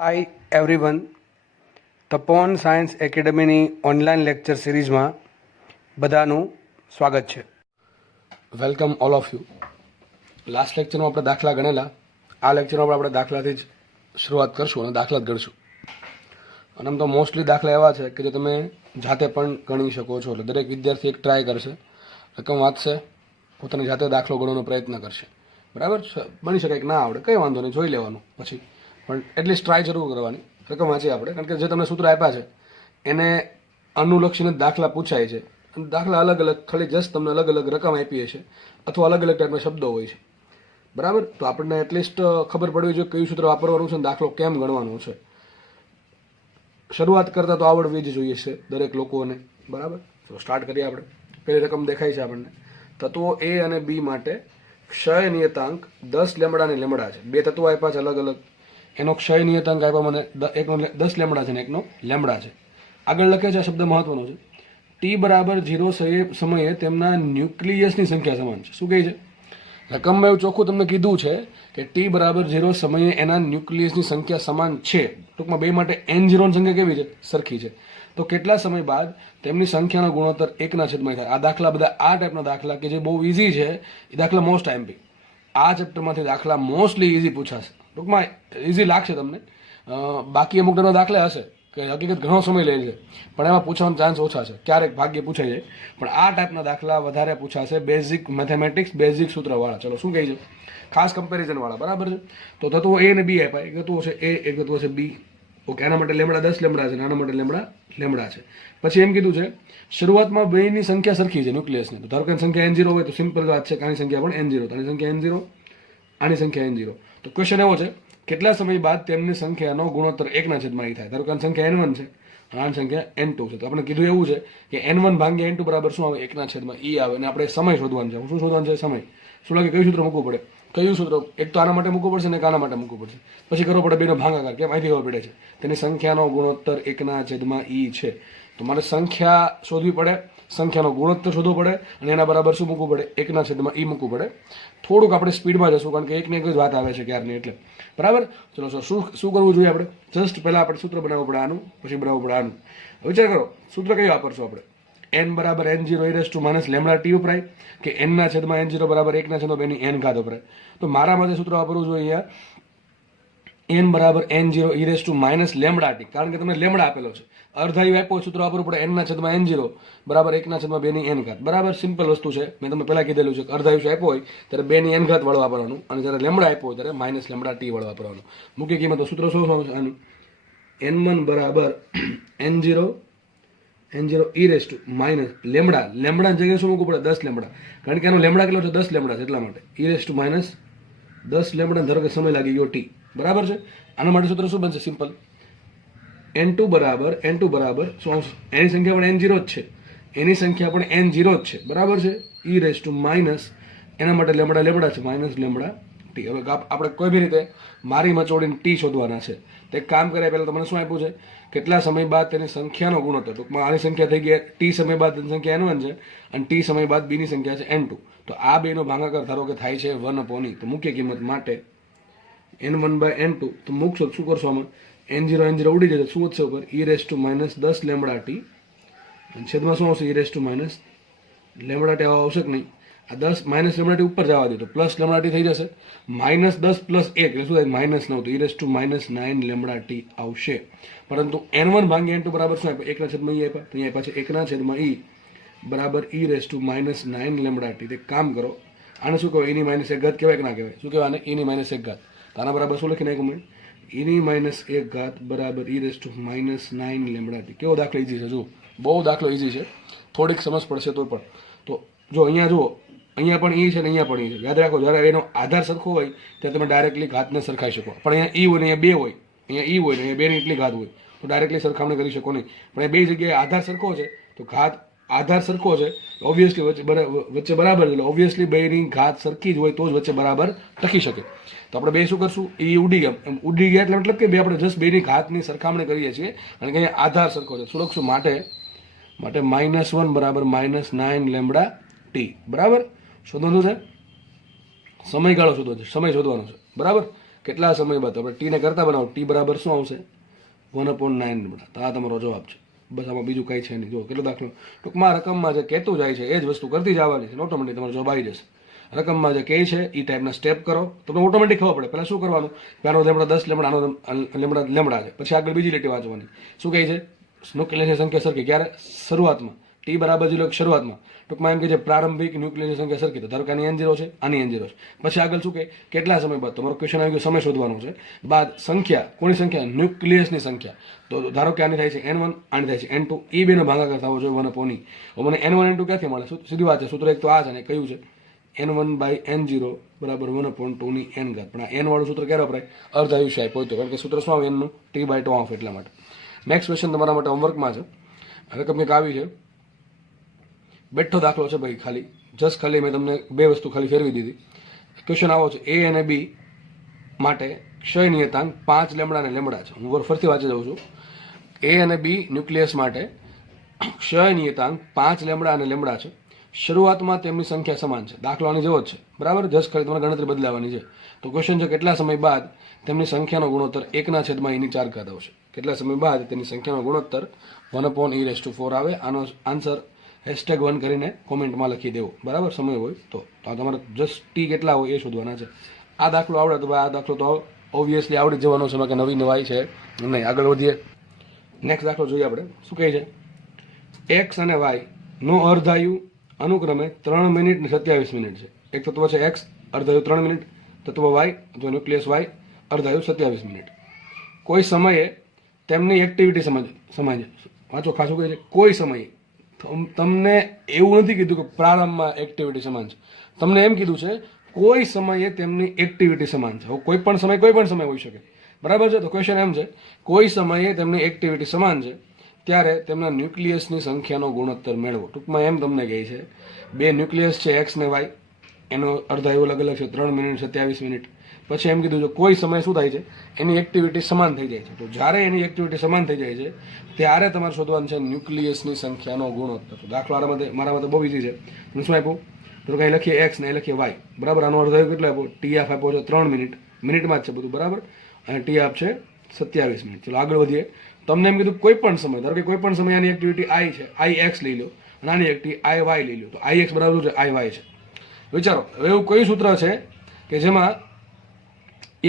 Hi everyone, તપોવન science એકેડમીની online lecture સિરીઝમાં બધાનું સ્વાગત છે. Welcome all of you. Last લેક્ચરમાં આપણે દાખલા ગણેલા. આ લેક્ચરમાં આપણે દાખલાથી જ શરૂઆત કરશું અને દાખલા જ ગણશું. અને આમ તો મોસ્ટલી દાખલા એવા છે કે જે તમે જાતે પણ ગણી શકો છો. એટલે દરેક વિદ્યાર્થી એક ટ્રાય કરશે, રકમ વાંચશે, પોતાની જાતે દાખલો ગણવાનો પ્રયત્ન કરશે. બરાબર? બની શકે કે ના આવડે, કંઈ વાંધો નહીં, જોઈ લેવાનું પછી, પણ એટલીસ્ટ ટ્રાય જરૂર કરવાની. રકમ વાંચી આપણે, કારણ કે જે તમને સૂત્ર આપ્યા છે એને અનુલક્ષીને દાખલા પૂછાય છે. અને દાખલા અલગ અલગ, ખાલી જસ્ટ તમને અલગ અલગ રકમ આપી છે અથવા અલગ અલગ ટાઈપના શબ્દો હોય છે. બરાબર? તો આપણને એટલીસ્ટ ખબર પડવી જોઈએ કયું સૂત્ર વાપરવાનું છે અને દાખલો કેમ ગણવાનો છે. શરૂઆત કરતાં તો આવડવી જ જોઈએ છે દરેક લોકોને. બરાબર? તો સ્ટાર્ટ કરીએ આપણે. પહેલી રકમ દેખાય છે આપણને. તત્વો એ અને બી માટે ક્ષય નિયતાંક 10 લેમડા અને લેમડા છે. બે તત્વો આપ્યા છે અલગ અલગ. એનો ક્ષય નિયતાંક આપ્યા મને, એકનો 10 લેમડા છે ને એકનો લેમડા છે. આગળ લખે છે, આ શબ્દ મહત્વનો છે, ટી બરાબર 0 સમયે તેમના ન્યુક્લિયસની સંખ્યા સમાન છે. શું કહે છે? રકમમાં એવું ચોખ્ખું તમને કીધું છે કે ટી બરાબર 0 સમયે એના ન્યુક્લિયસની સંખ્યા સમાન છે. ટૂંકમાં બે માટે N0 ની સંખ્યા કેવી છે? સરખી છે. તો કેટલા સમય બાદ તેમની સંખ્યાનો ગુણોત્તર 1/માં થાય? આ દાખલા બધા, આ ટાઈપના દાખલા કે જે બહુ ઇઝી છે, એ દાખલા મોસ્ટ આઈએમપી. આ ચેપ્ટરમાંથી દાખલા મોસ્ટલી ઇઝી પૂછાશે. ટૂંકમાં ઇઝી લાગશે તમને. બાકી અમુક ટાઈપના દાખલા હશે કે હકીકત ઘણો સમય લે છે, પણ એમાં પૂછવાનો ચાન્સ ઓછા છે. ક્યારેક ભાગ્ય પૂછાઈ જાય, પણ આ ટાઈપના દાખલા વધારે પૂછાશે. બેઝિક મેથેમેટિક્સ, બેઝિક સૂત્રવાળા. ચલો, શું કહે છે? ખાસ કમ્પેરિઝનવાળા. બરાબર છે? તો તત્વો એ અને બી આપ્યા. એક તત્વો છે એ, એક તત્વો છે બી. ઓકે, આના માટે લેમડા 10 લેમડા છે, આના માટે લેમડા છે. પછી એમ કીધું છે શરૂઆતમાં બેની સંખ્યા સરખી છે ન્યુક્લિયસની. તો ધારો કે સંખ્યા N0 હોય તો સિમ્પલ વાત છે કે આની સંખ્યા પણ N0, તો આની સંખ્યા N0, આની સંખ્યા N0. તો ક્વેશ્ચન એવો છે, કેટલા સમય બાદ તેમની સંખ્યાનો ગુણોત્તર 1/E થાય? ધારો કે આની સંખ્યા N1 છે, આની સંખ્યા N2 છે. તો આપણે કીધું એવું છે કે N1 ભાગ્યા N2 બરાબર શું આવે? 1/E આવે. અને આપણે સમય શોધવાનું છે. શું શોધવાનું છે? સમય. શું લાગે કયું સૂત્ર મૂકવું પડે? કયું સૂત્ર? એક તો આના માટે મૂકવું પડશે ને એક આના માટે મૂકવું પડશે. પછી કરવો પડે બેનો ભાગાકાર. કેમ? અહીંથી ખબર પડે છે તેની સંખ્યાનો ગુણોત્તર 1/E છે. તો મારે સંખ્યા શોધવી પડે, સંખ્યાનો ગુણોત્તર શોધવો પડે, અને એના બરાબર શું મૂકવું પડે? 1/E મૂકવું પડે. થોડુંક આપણે સ્પીડમાં જશું, કારણ કે એકને એક જ વાત આવે છે ક્યારની, એટલે. બરાબર? ચલો, શું કરવું જોઈએ આપણે? જસ્ટ પહેલાં આપણે સૂત્ર બનાવવું પડે આનું, પછી બનાવવું પડે આનું. વિચાર કરો, સૂત્ર કયું વાપરશું આપણે? n બરાબર N0 e લેમડા ટી વપરાય કે N/N0 બરાબર 1/2 વપરાય? તો મારા માટે સૂત્ર વાપરવું જોઈએ અહીંયા n બરાબર N0 e લેમડા ટી, કારણ કે તમને લેમડા આપેલો છે. અર્ધાયુ આપ્યો, સૂત્ર વાપરવું પડે N/N0 બરાબર 1/2. બરાબર? સિમ્પલ વસ્તુ છે. મેં તમને પહેલા કીધેલું છે કે અર્ધાયુષ આપ્યો હોય ત્યારે 2n વાળું વાપરવાનું, અને જ્યારે લેમડા આપ્યો હોય ત્યારે લેમડા ટી વાળું વાપરવાનું. મુખ્ય કિંમત સૂત્ર શું છે આનું? N1 બરાબર N0 e લેમડા. લેમડા જગ્યાએ શું મૂકવું પડે? 10 લેમડા, કારણ કે એનો લેમડા કેટલો છે? 10 લેમડા છે, એટલા માટે e 10 લેમડા. ધારો કે સમય લાગી ગયો ટી. બરાબર છે? આના માટે સૂત્ર શું બનશે? સિમ્પલ. N2 બરાબર શું આવશે? એની સંખ્યા પણ N0 જ છે, એની સંખ્યા પણ N0 જ છે. બરાબર છે? e એના માટે લેમડા છે, માઇનસ લેમડા ટી. હવે આપણે કોઈ બી રીતે મારી મચોડીને ટી શોધવાના છે. તો એક કામ કર્યા પહેલાં તમને શું આપ્યું છે? કેટલા સમય બાદ તેની સંખ્યાનો ગુણોત્તર. ટૂંકમાં આની સંખ્યા થઈ ગયા ટી સમય બાદ તેની સંખ્યા N1 છે, અને ટી સમય બાદ બીની સંખ્યા છે N2. તો આ બેનો ભાગાકાર ધારો કે થાય છે 1/E. તો મુખ્ય કિંમત માટે N1/N2. તો મૂકશો શું કરશો આમાં? N0 ઉડી જશે. શું વધશે ઉપર? e 10 lambda T. છેદમાં શું આવશે? e લેમડા ટી આવશે કે નહીં? આ 10 માઇનસ લેમડા ટી ઉપર જવા દે તો પ્લસ લેમડા ટી થઈ જશે. -10 + 1 એટલે શું થાય? -9. તો e -9 લેમડા ટી આવશે. પરંતુ N1 ભાગ્યા N2 બરાબર શું આપ્યા? 1/E આપ્યા. તો અહીંયા પાછળ 1/E બરાબર e -9 લેમડા ટી. તે કામ કરો, આને શું કહેવાય? e ની -1 ઘાત કહેવાય કે ના કહેવાય? શું કહેવાય? e ની -1 ઘાત. તો આના બરાબર શું લખી નાખ્યું મેં? e ની -1 ઘાત બરાબર e -9 લેમડા ટી. કેવો દાખલો ઇઝી છે? જુઓ, બહુ દાખલો ઇઝી છે. થોડીક સમજ પડશે તો પણ. તો જો અહીંયા જુઓ, અહીંયા પણ e છે ને અહીંયા પણ e છે. યાદ રાખો, જ્યારે એનો આધાર સરખો હોય ત્યારે તમે ડાયરેક્ટલી ઘાતને સરખાઈ શકો. પણ અહીંયા e હોય ને અહીંયા 2 હોય, અહીંયા e હોય ને અહીંયા 2 ની એટલી ઘાત હોય, તો ડાયરેક્ટલી સરખામણી કરી શકો નહીં. પણ એ બે જગ્યાએ આધાર સરખો છે, તો ઘાત આધાર સરખો છે, ઓબ્વિયસલી વચ્ચે બરાબર છે. ઓબ્વિયસલી બેની ઘાત સરખી જ હોય તો જ વચ્ચે બરાબર ટકી શકે. તો આપણે બે શું કરશું? એ ઉડી ગયા એટલે મતલબ કે બે આપણે જસ્ટ બેની ઘાતની સરખામણી કરીએ છીએ, અને કે આધાર સરખો છે. શું લખશું? માટે -1 બરાબર -9 લેમડા ટી. બરાબર? શોધવાનું છે સમયગાળો શોધવાનો છે, સમય શોધવાનો છે. બરાબર? કેટલા સમય બાદ આપણે ટીને કરતા બનાવો, ટી બરાબર શું આવશે 1/9 લેમડા. તો આ તમારો જવાબ છે. બસ આમાં બીજું કંઈ છે નહીં. જો કેટલો દાખલો ટૂંકમાં રકમમાં જે કહેતું જાય છે એ જ વસ્તુ કરતી જવાની છે, ઓટોમેટિક તમારો જવાબ આવી જશે. રકમમાં જે કહે છે એ ટાઈપના સ્ટેપ કરો, તમને ઓટોમેટિક ખબર પડે. પહેલાં શું કરવાનું, આનો લેમડા 10 લેમડા, આનો લેમડા લેમડા છે, પછી આગળ બીજી લીટી વાંચવાની. શું કહે છે, ન્યુક્લિયસની સંખ્યા સરખી ક્યારે, શરૂઆતમાં ટી બરાબર 0 શરૂઆતમાં. ટૂંકમાં એમ કે જે પ્રારંભિક ન્યુક્લિયસની સંખ્યા સરખી, તો ધારો કે આની N0 છે, આની N0 છે. પછી આગળ શું કહે, કેટલા સમય બાદ, તમારો ક્વેશ્ચન આવી ગયો સમય શોધવાનો છે. બાદ સંખ્યા, કોની સંખ્યા, ન્યુક્લિયસની સંખ્યા. તો ધારો કે આની થાય છે N1, આની થાય છે N2, એ બેનો ભાગાકાર થવો જોઈએ 1/E. મને N1 N2 ક્યાંથી મળે, સીધી વાત છે. સૂત્ર એક તો આ છે ને કયું છે, N1/N0 બરાબર 1/2 ની n ઘાત. પણ આ n વાળું સૂત્ર ક્યારે વપરાય, અર્ધ આયુષ્ય આપ્યો હોય તો, કારણ કે સૂત્ર શું આવે n નું, T/2 એટલા માટે. નેક્સ્ટ ક્વેશ્ચન તમારા માટે હોમવર્કમાં છે. રકમ કંઈક આવી છે, બેઠો દાખલો છે ભાઈ, ખાલી જસ્ટ ખાલી મેં તમને બે વસ્તુ ખાલી ફેરવી દીધી. ક્વેશ્ચન આવો છે, A અને B માટે ક્ષય નિયતાંક 5 લેમડા અને લેમડા છે. હું ફરીથી વાંચી દઉં છું. A અને B ન્યુક્લિયસ માટે ક્ષય નિયતાંક 5 લેમડા અને લેમડા છે. શરૂઆતમાં તેમની સંખ્યા સમાન છે. દાખલો આની જેવો જ છે, બરાબર, જસ્ટ ખાલી તમારે ગણતરી બદલાવાની છે. તો ક્વેશ્ચન છે, કેટલા સમય બાદ તેમની સંખ્યાનો ગુણોત્તર 1/E4 આવશે. કેટલા સમય બાદ તેની સંખ્યાનો ગુણોત્તર 1/e4 આવે. આનો આન્સર #1 કરીને કોમેન્ટમાં લખી દેવો, બરાબર, સમય હોય તો. તમારે જસ્ટ ટી કેટલા હોય એ શોધવાના છે. આ દાખલો આવડે તો ભાઈ આ દાખલો તો ઓબ્વિયસલી આવડી જવાનો છે, કે નવી નવાઈ છે નહીં. આગળ વધીએ, નેક્સ્ટ દાખલો જોઈએ આપણે. શું કહે છે, એક્સ અને વાય નો અર્ધાયુ અનુક્રમે 3 મિનિટ ને 27 મિનિટ છે. એક તત્વ છે એક્સ, અર્ધાયુ 3 મિનિટ, તત્વ વાય અથવા ન્યુક્લિયસ વાય, અર્ધાયુ 27 મિનિટ. કોઈ સમયે તેમની એક્ટિવિટી સમાન વાંચો ખાસું કહે છે, કોઈ સમયે. તમને એવું નથી કીધું કે પ્રારંભમાં એક્ટિવિટી સમાન છે, તમને એમ કીધું છે કોઈ સમયે તેમની એક્ટિવિટી સમાન છે. કોઈ પણ સમય હોઈ શકે, બરાબર છે. તો ક્વેશ્ચન એમ છે, કોઈ સમયે તેમની એક્ટિવિટી સમાન છે ત્યારે તેમના ન્યુક્લિયસની સંખ્યાનો ગુણોત્તર મેળવો. ટૂંકમાં એમ તમને કહે છે, બે ન્યુક્લિયસ છે એક્સ ને વાય, એનો અર્ધાયુ અલગ અલગ છે, 3 મિનિટ 27 મિનિટ. પછી એમ કીધું છે કોઈ સમય શું થાય છે, એની એક્ટિવિટી સમાન થઈ જાય છે. તો જ્યારે એની એક્ટિવિટી સમાન થઈ જાય છે ત્યારે તમારે શોધવાનું છે ન્યુક્લિયસની સંખ્યાનો ગુણોત્તર. તો દાખલો મારા માટે બહુ ઇઝી છે. હું શું આપ્યું, તો કંઈ લખીએ એક્સ ને લખીએ વાય, બરાબર. આનો અર્ધાયુ કેટલો આપ્યો, TF આપ્યો છે 3 મિનિટ, મિનિટમાં જ છે બધું, બરાબર. અને TF છે 27 મિનિટ. ચલો આગળ વધીએ. તમને એમ કીધું કોઈ પણ સમય, ધારો કે કોઈ પણ સમય આની એક્ટિવિટી I છે, IX લઈ લો, અને આની એક્ટિવિટી IY લઈ લો. તો IX બરાબર છે IY છે. વિચારો, હવે એવું કયું સૂત્ર છે કે જેમાં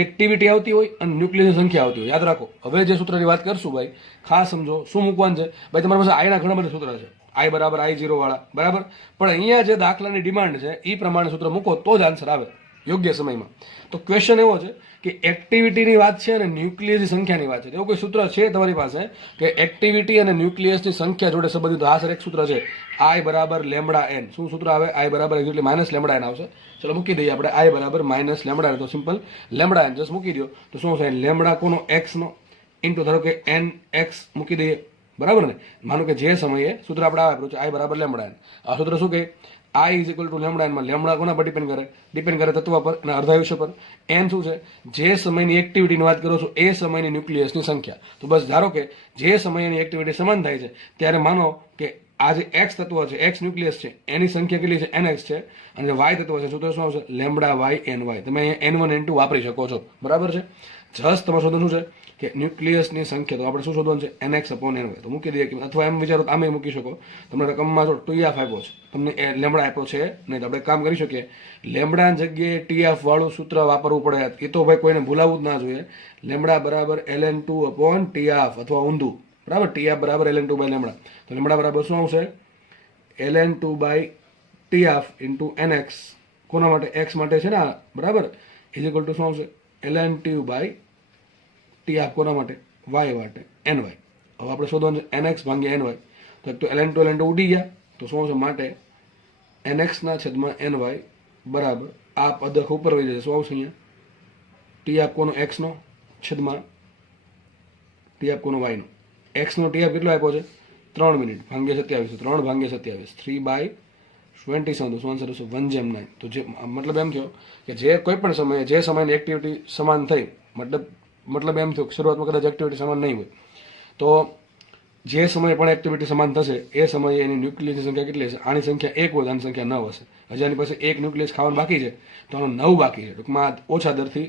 એક્ટિવિટી આવતી હોય અને ન્યુક્લિયસની સંખ્યા આવતી હોય. યાદ રાખો, હવે જે સૂત્રની વાત કરશું ભાઈ, ખાસ સમજો શું મૂકવાનું છે. ભાઈ તમારી પાસે આઈના ઘણા બધા સૂત્ર છે, I બરાબર I0 વાળા, બરાબર. પણ અહીંયા જે દાખલાની ડિમાન્ડ છે એ પ્રમાણે સૂત્ર મૂકો તો જ આન્સર આવે યોગ્ય સમયમાં. તો ક્વેશ્ચન એવો છે કે એક્ટિવિટીની વાત છે અને ન્યુક્લિયસની સંખ્યાની વાત છે. એવું કોઈ સૂત્ર છે તમારી પાસે કે એક્ટિવિટી અને ન્યુક્લિયસની સંખ્યા જોડે સંબંધિત? તો આ સર એક સૂત્ર છે, I બરાબર લેમડા n. શું સૂત્ર આવે, I બરાબર એટલે -લેમડા n આવશે. ચલો મૂકી દઈએ આપણે I બરાબર -લેમડા n. તો સિમ્પલ લેમડા n જસ્ટ મૂકી દો. તો શું થાય, લેમડા કોનો, x નો, ઇન્ટુ ધારો કે nx મૂકી દઈએ, બરાબર ને. માનો કે જે સમયે સૂત્ર આપણે આપ્યું છે I બરાબર લેમડા n. આ સૂત્ર શું કહે, I = લેમડા n માં લેમડા કોના પર ડિપેન્ડ કરે તત્વ પર અને અર્ધાયુષ્ય પર. n શું છે, જે સમયની એક્ટિવિટીની વાત કરો છો એ સમયની ન્યુક્લિયસની સંખ્યા. તો બસ ધારો કે જે સમયની એક્ટિવિટી સમાન થાય છે ત્યારે માનો કે આ જે x તત્વ છે, x ન્યુક્લિયસ છે, એની સંખ્યા કેટલી છે, nx છે, અને જે y તત્વ છે સૂત્ર શું આવશે, લેમડા y ny. તમે અહીંયા n1 n2 વાપરી શકો છો, બરાબર છે. જસ્ટ તમારે શોધવાનું શું છે કે ન્યુક્લિયસની સંખ્યા. તો આપણે શું શોધવાનું છે, nx/ny. તો મૂકી દઈએ, અથવા એમ વિચારો આમે મૂકી શકો. તમને રકમમાં જો TF આપ્યો છે, તમને લેમડા આપ્યો છે નહીં, તો આપણે કામ કરી શકીએ, લેમડાની જગ્યાએ TF વાળું સૂત્ર વાપરવું પડે. એ તો ભાઈ કોઈને ભૂલાવવું જ ના જોઈએ. લેમડા બરાબર ln2/TF અથવા ઊંધું, બરાબર. TF બરાબર ln2/લેમડા. તો લેમડા બરાબર શું આવશે, ln2/TF ઇન્ટુ nx. કોના માટે, x માટે છે ને આ, બરાબર. ઇઝ ઇક્વલ ટુ શું આવશે, ln2/TF કોના માટે, y માટે, ny. હવે આપણે શોધવાનું છે nx ભાગ્યા ny. તો ln2 ઉડી ગયા, તો શું આવશે, માટે nx/ny બરાબર આ પદ ઉપર વહી જશે. શું આવશે અહીંયા, TF કોનો, x નો છેદમાં TF કોનો, y નો. x નો TF કેટલો આપ્યો છે, 3 મિનિટ ભાગ્યા 27. 3/27, 3/27. તો શું આન્સર હશે, 1/9. તો જે મતલબ એમ થયો કે જે કોઈ પણ સમયે જે સમયની એક્ટિવિટી સમાન થઈ, મતલબ એમ થયો કે શરૂઆતમાં કદાચ એક્ટિવિટી સમાન નહીં હોય તો જે સમયે પણ એક્ટિવિટી સમાન થશે એ સમયે એની ન્યુક્લિયસની સંખ્યા કેટલી હશે? આની સંખ્યા 1 હોય, આની સંખ્યા 9 હશે. હજી આની પાસે એક ન્યુક્લિયસ ખાવાનું બાકી છે, તો આનો 9 બાકી છે. ટૂંકમાં ઓછા દરથી,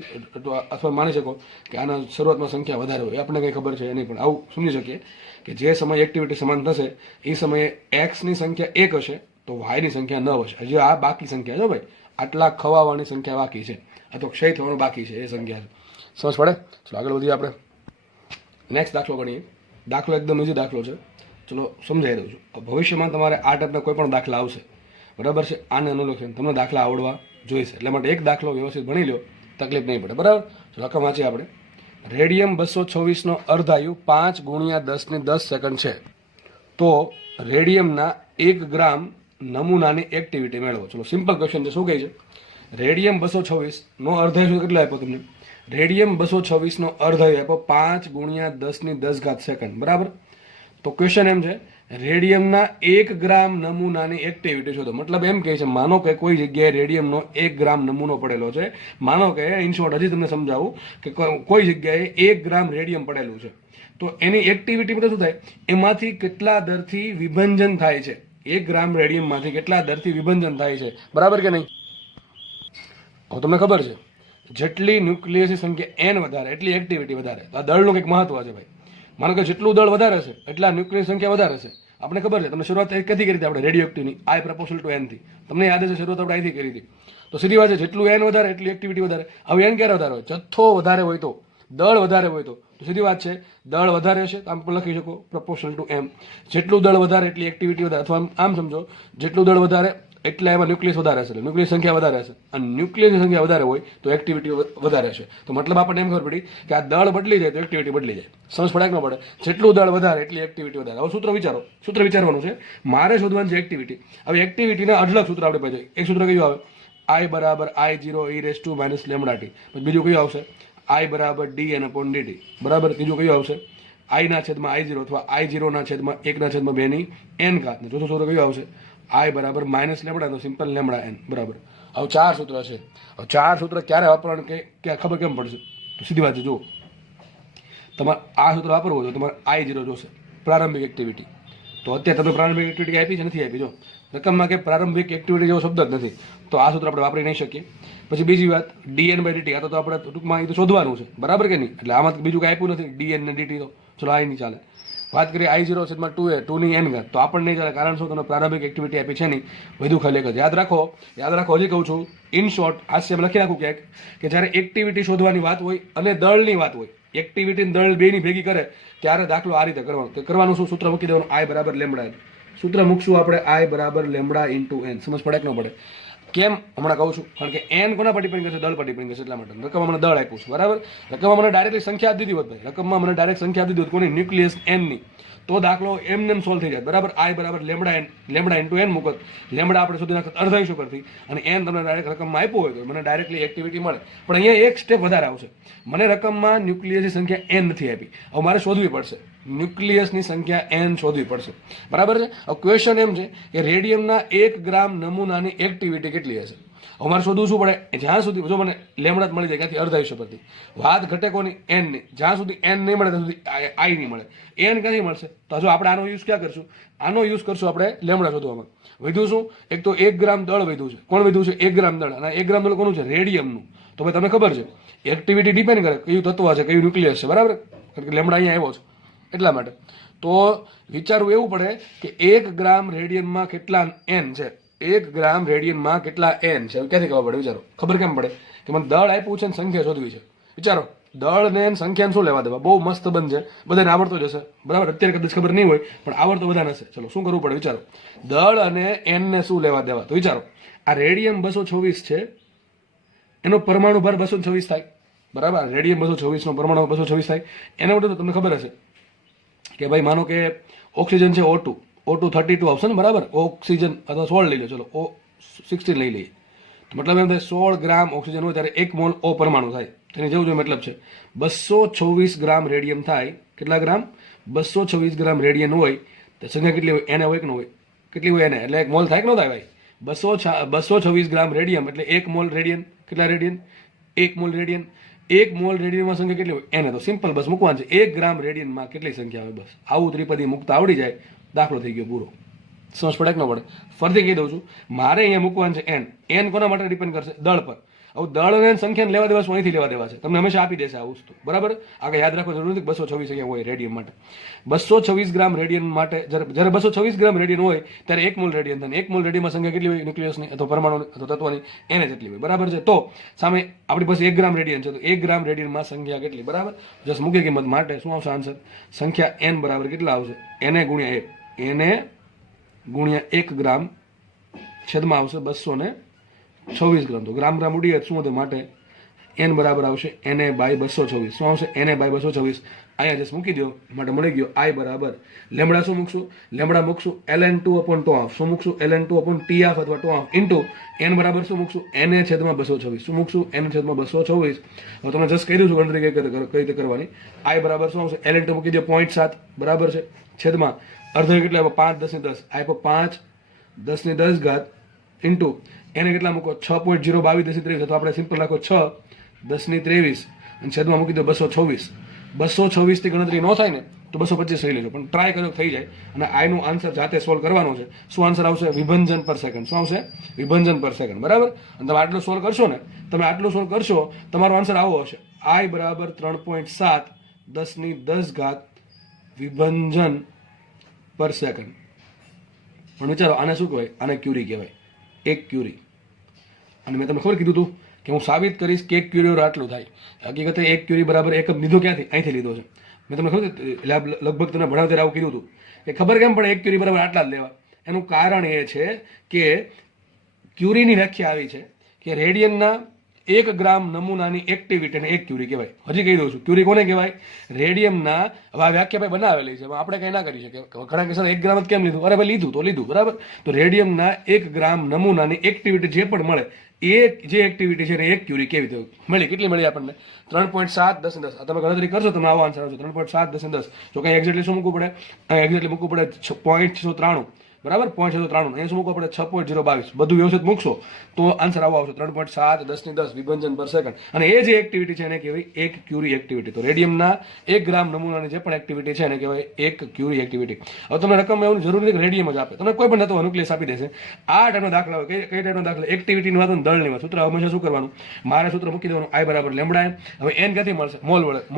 અથવા માની શકો કે આના શરૂઆતમાં સંખ્યા વધારે હોય, આપણને કંઈ ખબર છે નહીં, પણ આવું સમજી શકીએ કે જે સમયે એક્ટિવિટી સમાન થશે એ સમયે એક્સની સંખ્યા 1 હશે તો વાયની સંખ્યા 9 હશે. હજી આ બાકી સંખ્યા છે ભાઈ, આટલા ખવાવાની સંખ્યા બાકી છે, આ તો ક્ષય થવાનું બાકી છે, એ સંખ્યા છે. સમજ પડે? ચલો આગળ વધીએ આપણે. નેક્સ્ટ દાખલો ગણીએ. દાખલો એકદમ ઇઝી દાખલો છે, ચલો સમજાવી દઉં છું. ભવિષ્યમાં તમારે આ ટાઈપના કોઈ પણ દાખલા આવશે, બરાબર છે, આને અનુલક્ષીને તમને દાખલા આવડવા જોઈશે. એટલા માટે એક દાખલો વ્યવસ્થિત ભણી લો, તકલીફ નહીં પડે, બરાબર. રકમ વાંચીએ આપણે. રેડિયમ 226નો અર્ધાયુ 5 × 10⁻10 સેકન્ડ છે, તો રેડિયમના 1 ગ્રામ નમૂનાની એક્ટિવિટી મેળવો. ચલો સિમ્પલ ક્વેશ્ચન છે. શું કહે છે? રેડિયમ 226નો અર્ધાયુ કેટલો આપ્યો તમને? રેડિયમ 226નો અર્ધાયુ આપ્યો 5 × 10⁻10 સેકન્ડ, બરાબર. તો ક્વેશ્ચન એમ છે, રેડિયમના 1 ગ્રામ નમૂનાની એક્ટિવિટી શોધો. મતલબ એમ કહે છે, માનો કે કોઈ જગ્યાએ રેડિયમનો 1 ગ્રામ નમૂનો પડેલો છે. માનો કે ઇન શોર્ટ હજી તમને સમજાવું કે કોઈ જગ્યાએ 1 ગ્રામ રેડિયમ પડેલું છે, તો એની એક્ટિવિટી શું થાય? એમાંથી કેટલા દરથી વિભંજન થાય છે? 1 ગ્રામ રેડિયમમાંથી કેટલા દરથી વિભંજન થાય છે, બરાબર કે નહીં? હવે તમને ખબર છે, જેટલી ન્યુક્લિયસની સંખ્યા n વધારે એટલી એક્ટિવિટી વધારે. તો આ દળનું કંઈક મહત્વ છે ભાઈ. માનો કે જેટલું દળ વધારે છે એટલા ન્યુક્લિયસ સંખ્યા વધારે છે. આપણે ખબર છે, તમને શરૂઆત કથી કરી હતી આપણે radio એક્ટિવની? I proportional to n થી. તમને યાદ છે શરૂઆત આપણે અહીંથી કરી હતી. તો સીધી વાત છે, જેટલું n વધારે એટલી એક્ટિવિટી વધારે. હવે n ક્યારે વધારે હોય? જથ્થો વધારે હોય તો, દળ વધારે હોય તો સીધી વાત છે, દળ વધારે હશે તો આમ પણ લખી શકો proportional to m. જેટલું દળ વધારે એટલી એક્ટિવિટી વધારે, અથવા આમ સમજો, જેટલું દળ વધારે એટલે એમાં ન્યુક્લિયસ વધારે હશે, ન્યુક્લિયસ સંખ્યા વધારે હશે, અને ન્યુક્લિયસની સંખ્યા વધારે હોય તો એક્ટિવિટી વધારે હશે. તો મતલબ આપણને એમ ખબર પડી કે આ દળ બદલી જાય તો એક્ટિવિટી બદલી જાય. સમજ પડે કે ન પડે? જેટલું દળ વધારે એટલી એક્ટિવિટી વધારે. હવે સૂત્ર વિચારો, સૂત્ર વિચારવાનું છે. મારે શોધવાનું છે એક્ટિવિટી. હવે એક્ટિવિટીના અઢળક સૂત્ર આપણે પાસે. એક સૂત્ર કયું આવે? I = I0 e⁻ λt. બીજું કયું આવશે? I = dn/dt, બરાબર. ત્રીજું કયું આવશે? I/I0 અથવા I0/1/2 n ઘાત. ચોથું સૂત્ર કયું આવશે? I = -λ, તો સિમ્પલ λn, બરાબર. હવે 4 સૂત્ર છે. હવે 4 સૂત્ર ક્યારે વાપરવાનું કે ખબર કેમ પડશે? તો સીધી વાત છે, જુઓ, તમારે આ સૂત્ર વાપરવું હોય તો તમારે I0 જોશે, પ્રારંભિક એક્ટિવિટી. તો અત્યારે તમે પ્રારંભિક એક્ટિવિટી આપી છે, નથી આપી? જો રકમમાં કે પ્રારંભિક એક્ટિવિટી જેવો શબ્દ જ નથી, તો આ સૂત્ર આપણે વાપરી નહીં શકીએ. પછી બીજી વાત, dn/dt, આ તો આપણે ટૂંકમાં એ તો શોધવાનું છે, બરાબર કે નહીં? એટલે આમાં બીજું કંઈ આપ્યું નથી, dn ને dt, તો ચલો આ નહીં ચાલે. વાત કરીએ I0/2a, 2ની n ઘાત, તો આપણને નહીં ચાલે. કારણ શું? તમને પ્રારંભિક એક્ટિવિટી આપી છે નહીં, વધુ ખાલી એક જ. યાદ રાખો, હજી કહું છું, ઇન શોર્ટ હાસ્યમાં લખી રાખું ક્યાંક કે જ્યારે એક્ટિવિટી શોધવાની વાત હોય અને દળની વાત હોય, એક્ટિવિટી દળ બેની ભેગી કરે ત્યારે દાખલો આ રીતે કરવાનો. તો કરવાનું શું? સૂત્ર મૂકી દેવાનું, I = λn. સૂત્ર મૂકશું આપણે I = λ × n. સમજ પડે કે ન પડે? કેમ? હમણાં કહું છું. કારણ કે n કોના પર ડિપેન્ડ કરશે? દળ પર ડિપેન્ડ કરશે. એટલા માટે રકમમાં મને દળ આપ્યું છે, બરાબર. રકમમાં મને ડાયરેક્ટલી સંખ્યા આપી દીધી હોત ભાઈ, રકમમાં મને ડાયરેક્ટ સંખ્યા આપી દીધી હોત, કોની? ન્યુક્લિયસ n ની, તો દાખલો એમને સોલ્વ થઈ જાય, બરાબર. I = λ × n મૂકત. લેમડા આપણે શોધી નાખત અર્ધાયુષ પરથી, અને n તમને ડાયરેક્ટ રકમમાં આપ્યું હોય તો મને ડાયરેક્ટલી એક્ટિવિટી મળે. પણ અહીંયા એક સ્ટેપ વધારે આવશે. મને રકમમાં ન્યુક્લિયસની સંખ્યા n નથી આપી, હવે મારે શોધવી પડશે. ન્યુક્લિયસની સંખ્યા n શોધવી પડશે, બરાબર છે. હવે ક્વેશ્ચન એમ છે કે રેડિયમના 1 ગ્રામ નમૂનાની એક્ટિવિટી કેટલી હશે? હવે મારે શોધવું શું પડે? જ્યાં સુધી જો મને લેમડા મળી જાય ક્યાંથી? અર્ધાયુષ્ય પરથી. વાત ઘટે કોની? n ની. જ્યાં સુધી n નહીં મળે ત્યાં સુધી I નહીં મળે. n ક્યાંથી મળશે? તો જો આપણે આનો યુઝ ક્યાં કરશું? આનો યુઝ કરશું આપણે લેમડા શોધવામાં. વધ્યું શું? એક તો 1 ગ્રામ દળ વધ્યું છે. કોણ વધ્યું છે? 1 ગ્રામ દળ. અને 1 ગ્રામ દળ કોનું છે? રેડિયમનું. તો ભાઈ તમને ખબર છે, એક્ટિવિટી ડિપેન્ડ કરે કયું તત્વ છે, કયું ન્યુક્લિયસ છે, બરાબર. કારણ કે લેમડા અહીંયા આવ્યો છે એટલા માટે. તો વિચારવું એવું પડે કે 1 ગ્રામ રેડિયમમાં કેટલા n છે? 1 ગ્રામ રેડિયનમાં કેટલા n છે? ક્યાંથી ખબર પડે? વિચારો. ખબર કેમ પડે? કે મને દળ આપ્યું છે ને સંખ્યા શોધવી છે. વિચારો, દળ ને સંખ્યાને શું લેવા દેવા? બહુ મસ્ત બંધ છે, બધાને આવડતો જ હશે, બરાબર. અત્યારે કદાચ ખબર નહીં હોય, પણ આવડતો બધાને હશે. ચલો શું કરવું પડે? વિચારો, દળ અને n ને શું લેવા દેવા? તો વિચારો, આ રેડિયમ 226 છે, એનો પરમાણુ ભાર 226 થાય, બરાબર. રેડિયમ 226 નો પરમાણુ 226 થાય. એના માટે તો તમને ખબર હશે કે ભાઈ માનો કે ઓક્સિજન છે O2, O2 32 આવશે ને, બરાબર. ઓક્સિજન અથવા 16 લઈ લો, ચલો O16 લઈ લઈએ. મતલબ એમ થાય 16 ગ્રામ ઓક્સિજન હોય ત્યારે 1 મોલ O પરમાણુ થાય. તેની જેવું જો મતલબ છે 226 ગ્રામ રેડિયમ થાય. કેટલા ગ્રામ? 226 ગ્રામ રેડિયમ હોય તો સંખ્યા કેટલી હોય? એને હોય કે ન હોય? કેટલી હોય એને? એટલે 1 મોલ થાય કે ન થાય ભાઈ? 226 ગ્રામ રેડિયમ એટલે 1 મોલ રેડિયન. કેટલા રેડિયન? 1 mall radian. એક મોલ રેડિયનમાં સંખ્યા કેટલી હોય એને તો સિમ્પલ બસ મૂકવાનું છે 1 ગ્રામ રેડિયનમાં કેટલી સંખ્યા હોય બસ આવું ત્રિપદી મુકતા આવડી જાય દાખલો થઈ ગયો પૂરો સમજ પડે કે ન પડે ફરીથી કહી દઉં છું મારે અહીંયા મૂકવાનું છે એન કોના માટે ડિપેન્ડ કરશે દળ પર હવે દળ અને સંખ્યાને લેવા દેવા શું અહીંથી લેવા દેવા છે તમને હંમેશા આપી દેશે આ વસ્તુ બરાબર આગળ યાદ રાખવા જરૂર નથી 226 અહીંયા હોય રેડિયન માટે 226 ગ્રામ રેડિયન માટે જ્યારે 226 ગ્રામ રેડિયન હોય ત્યારે 1 મોલ રેડિયન થાય 1 મોલ રેડિયનમાં સંખ્યા કેટલી હોય ન્યુક્લિયસની અથવા પરમાણુની અથવા તત્વની એને જેટલી હોય બરાબર છે તો સામે આપણી પાસે 1 ગ્રામ રેડિયન છે તો 1 ગ્રામ રેડિયનમાં સંખ્યા કેટલી બરાબર જસ્ટ મૂકી કિંમત માટે શું આવશે આન્સર સંખ્યા n બરાબર કેટલા આવશે Na ગુણ્યા 1 Na ગુણ્યા 1 ગ્રામ છેદમાં આવશે 226 ગ્રામ તો ગ્રામ ગ્રામ ઉડીએ શું હતું માટે n બરાબર આવશે Na બાય 226 શું આવશે Na બાય 226 અહીંયા જસ્ટ મૂકી દો માટે મળી ગયો I બરાબર લેમડા શું મૂકશું લેમડા મૂકશું ln2 upon tOF શું મૂકશું ln2 upon tOF અથવા tOF ઇન્ટુ n બરાબર શું મૂકશું Na છેદમાં 226 શું મૂકશું n છેદમાં 226 હવે તમને જસ્ટ કહી દઉં છું ગણતરી કઈ રીતે કરવાની I બરાબર શું આવશે ln2 મૂકી દો 0.7 બરાબર છે છેદમાં અર્ધ કેટલા આપ્યો 5 10 ની 10 આપ્યો 5 10 ની 10 ઘાત ઇન્ટુ એને કેટલા મૂકો 6.022 10 ની 23 તો આપણે સિમ્પલ રાખો 6 10 ની 23 અને છેદમાં મૂકી દો 226 226 થી ગણતરી ન થાય ને તો 225 લઈ લેજો પણ ટ્રાય કરો થઈ જાય અને આઈ નું આન્સર જાતે સોલ્વ કરવાનો છે શું આન્સર આવશે વિભંજન પર સેકન્ડ શું આવશે વિભંજન પર સેકન્ડ બરાબર અને તમે આટલું સોલ્વ કરશો ને તમે આટલું સોલ્વ કરશો તમારો આન્સર આવો હશે I બરાબર 3.7 10 ની 10 ઘાત વિભંજન પર સેકન્ડ પણ વિચારો આને શું કહેવાય આને ક્યુરી કહેવાય એક ક્યુરી અને મેં તમને ખબર કીધું હતું કે હું સાબિત કરીશ કે એક ક્યુરી આટલું થાય હકીકતે એક ક્યુરી બરાબર એકમ લીધો ક્યાંથી અહીંથી લીધો છે મેં તમને ખબર લગભગ તમને ભણાવતા આવું કીધું હતું કે ખબર કેમ પડે એક ક્યુરી બરાબર આટલા જ લેવા એનું કારણ એ છે કે ક્યુરીની વ્યાખ્યા આવી છે કે રેડિયનના 1 ગ્રામ નમૂનાની એક્ટિવિટીને એક ક્યુરી કહેવાય હજી કહી દઉં છું ક્યુરી કોને કહેવાય રેડિયમના હવે આ વ્યાખ્યા ભાઈ બનાવેલી છે આપણે કંઈ ના કરી શકીએ ઘણા કિસ્સામાં 1 ગ્રામ જ કેમ લીધું અરે ભાઈ લીધું તો લીધું બરાબર તો રેડિયમના 1 ગ્રામ નમૂનાની એક્ટિવિટી જે પણ મળે એ જે એક્ટિવિટી છે એને એક ક્યુરી કેવી રીતે મળી કેટલી મળી આપણને 3.7 10 ની 10 તમે ગણતરી કરશો તમે આવો આન્સર આવશે 3.7 10 ની 10 જો કંઈ એક્ઝેક્ટલી શું મૂકવું પડે એક્ઝેક્ટલી મૂકવું પડે 0.693 બરાબર 0.693 અહીંયા શું મૂકવું પડે 6.022 બધું વ્યવસ્થિત મૂકશો તો આન્સર આવો આવશે 3.7 10 ની 10 વિભંજન પર સેકન્ડ અને એ જે એક્ટિવિટી છે એને કહેવાય એક ક્યુરી એક્ટિવિટી તો રેડિયમના 1 ગ્રામ નમૂનાની જે પણ એક્ટિવિટી છે એને કહેવાય એક ક્યુરી એક્ટિવિટી હવે તમને રકમ એવું જરૂરી નથી કે રેડિયમ જ આપે તમને કોઈ પણ થતો ન્યુક્લિયસ આપી દેશે આ ટાઈપનો દાખલા હોય કઈ ટાઈપનો દાખલા એક્ટિવિટીની વાત હોય દળની વાત સૂત્ર હંમેશા શું કરવાનું મારે સૂત્ર મૂકી દેવાનું I બરાબર લેમ્બડા n હવે n ક્યાંથી મળશે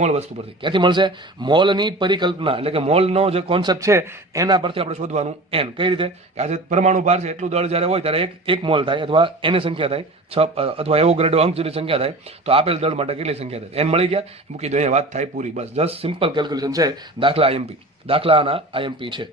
મોલ વસ્તુ પરથી ક્યાંથી મળશે મોલની પરિકલ્પના એટલે કે મોલનો જે કોન્સેપ્ટ છે એના પરથી આપણે શોધવાનું n કઈ રીતે આજે પરમાણુ ભાર છે એટલું દળ જ્યારે હોય ત્યારે એક મોલ થાય અથવા એની સંખ્યા થાય 6 અથવા એવો ગ્રેડો અંક જેટલી સંખ્યા થાય તો આપેલ દળ માટે કેટલી સંખ્યા થાય n મળી ગયા મૂકી દો અહીંયા વાત થાય પૂરી બસ જસ્ટ સિમ્પલ કેલ્ક્યુલેશન છે દાખલા દાખલાના IMP છે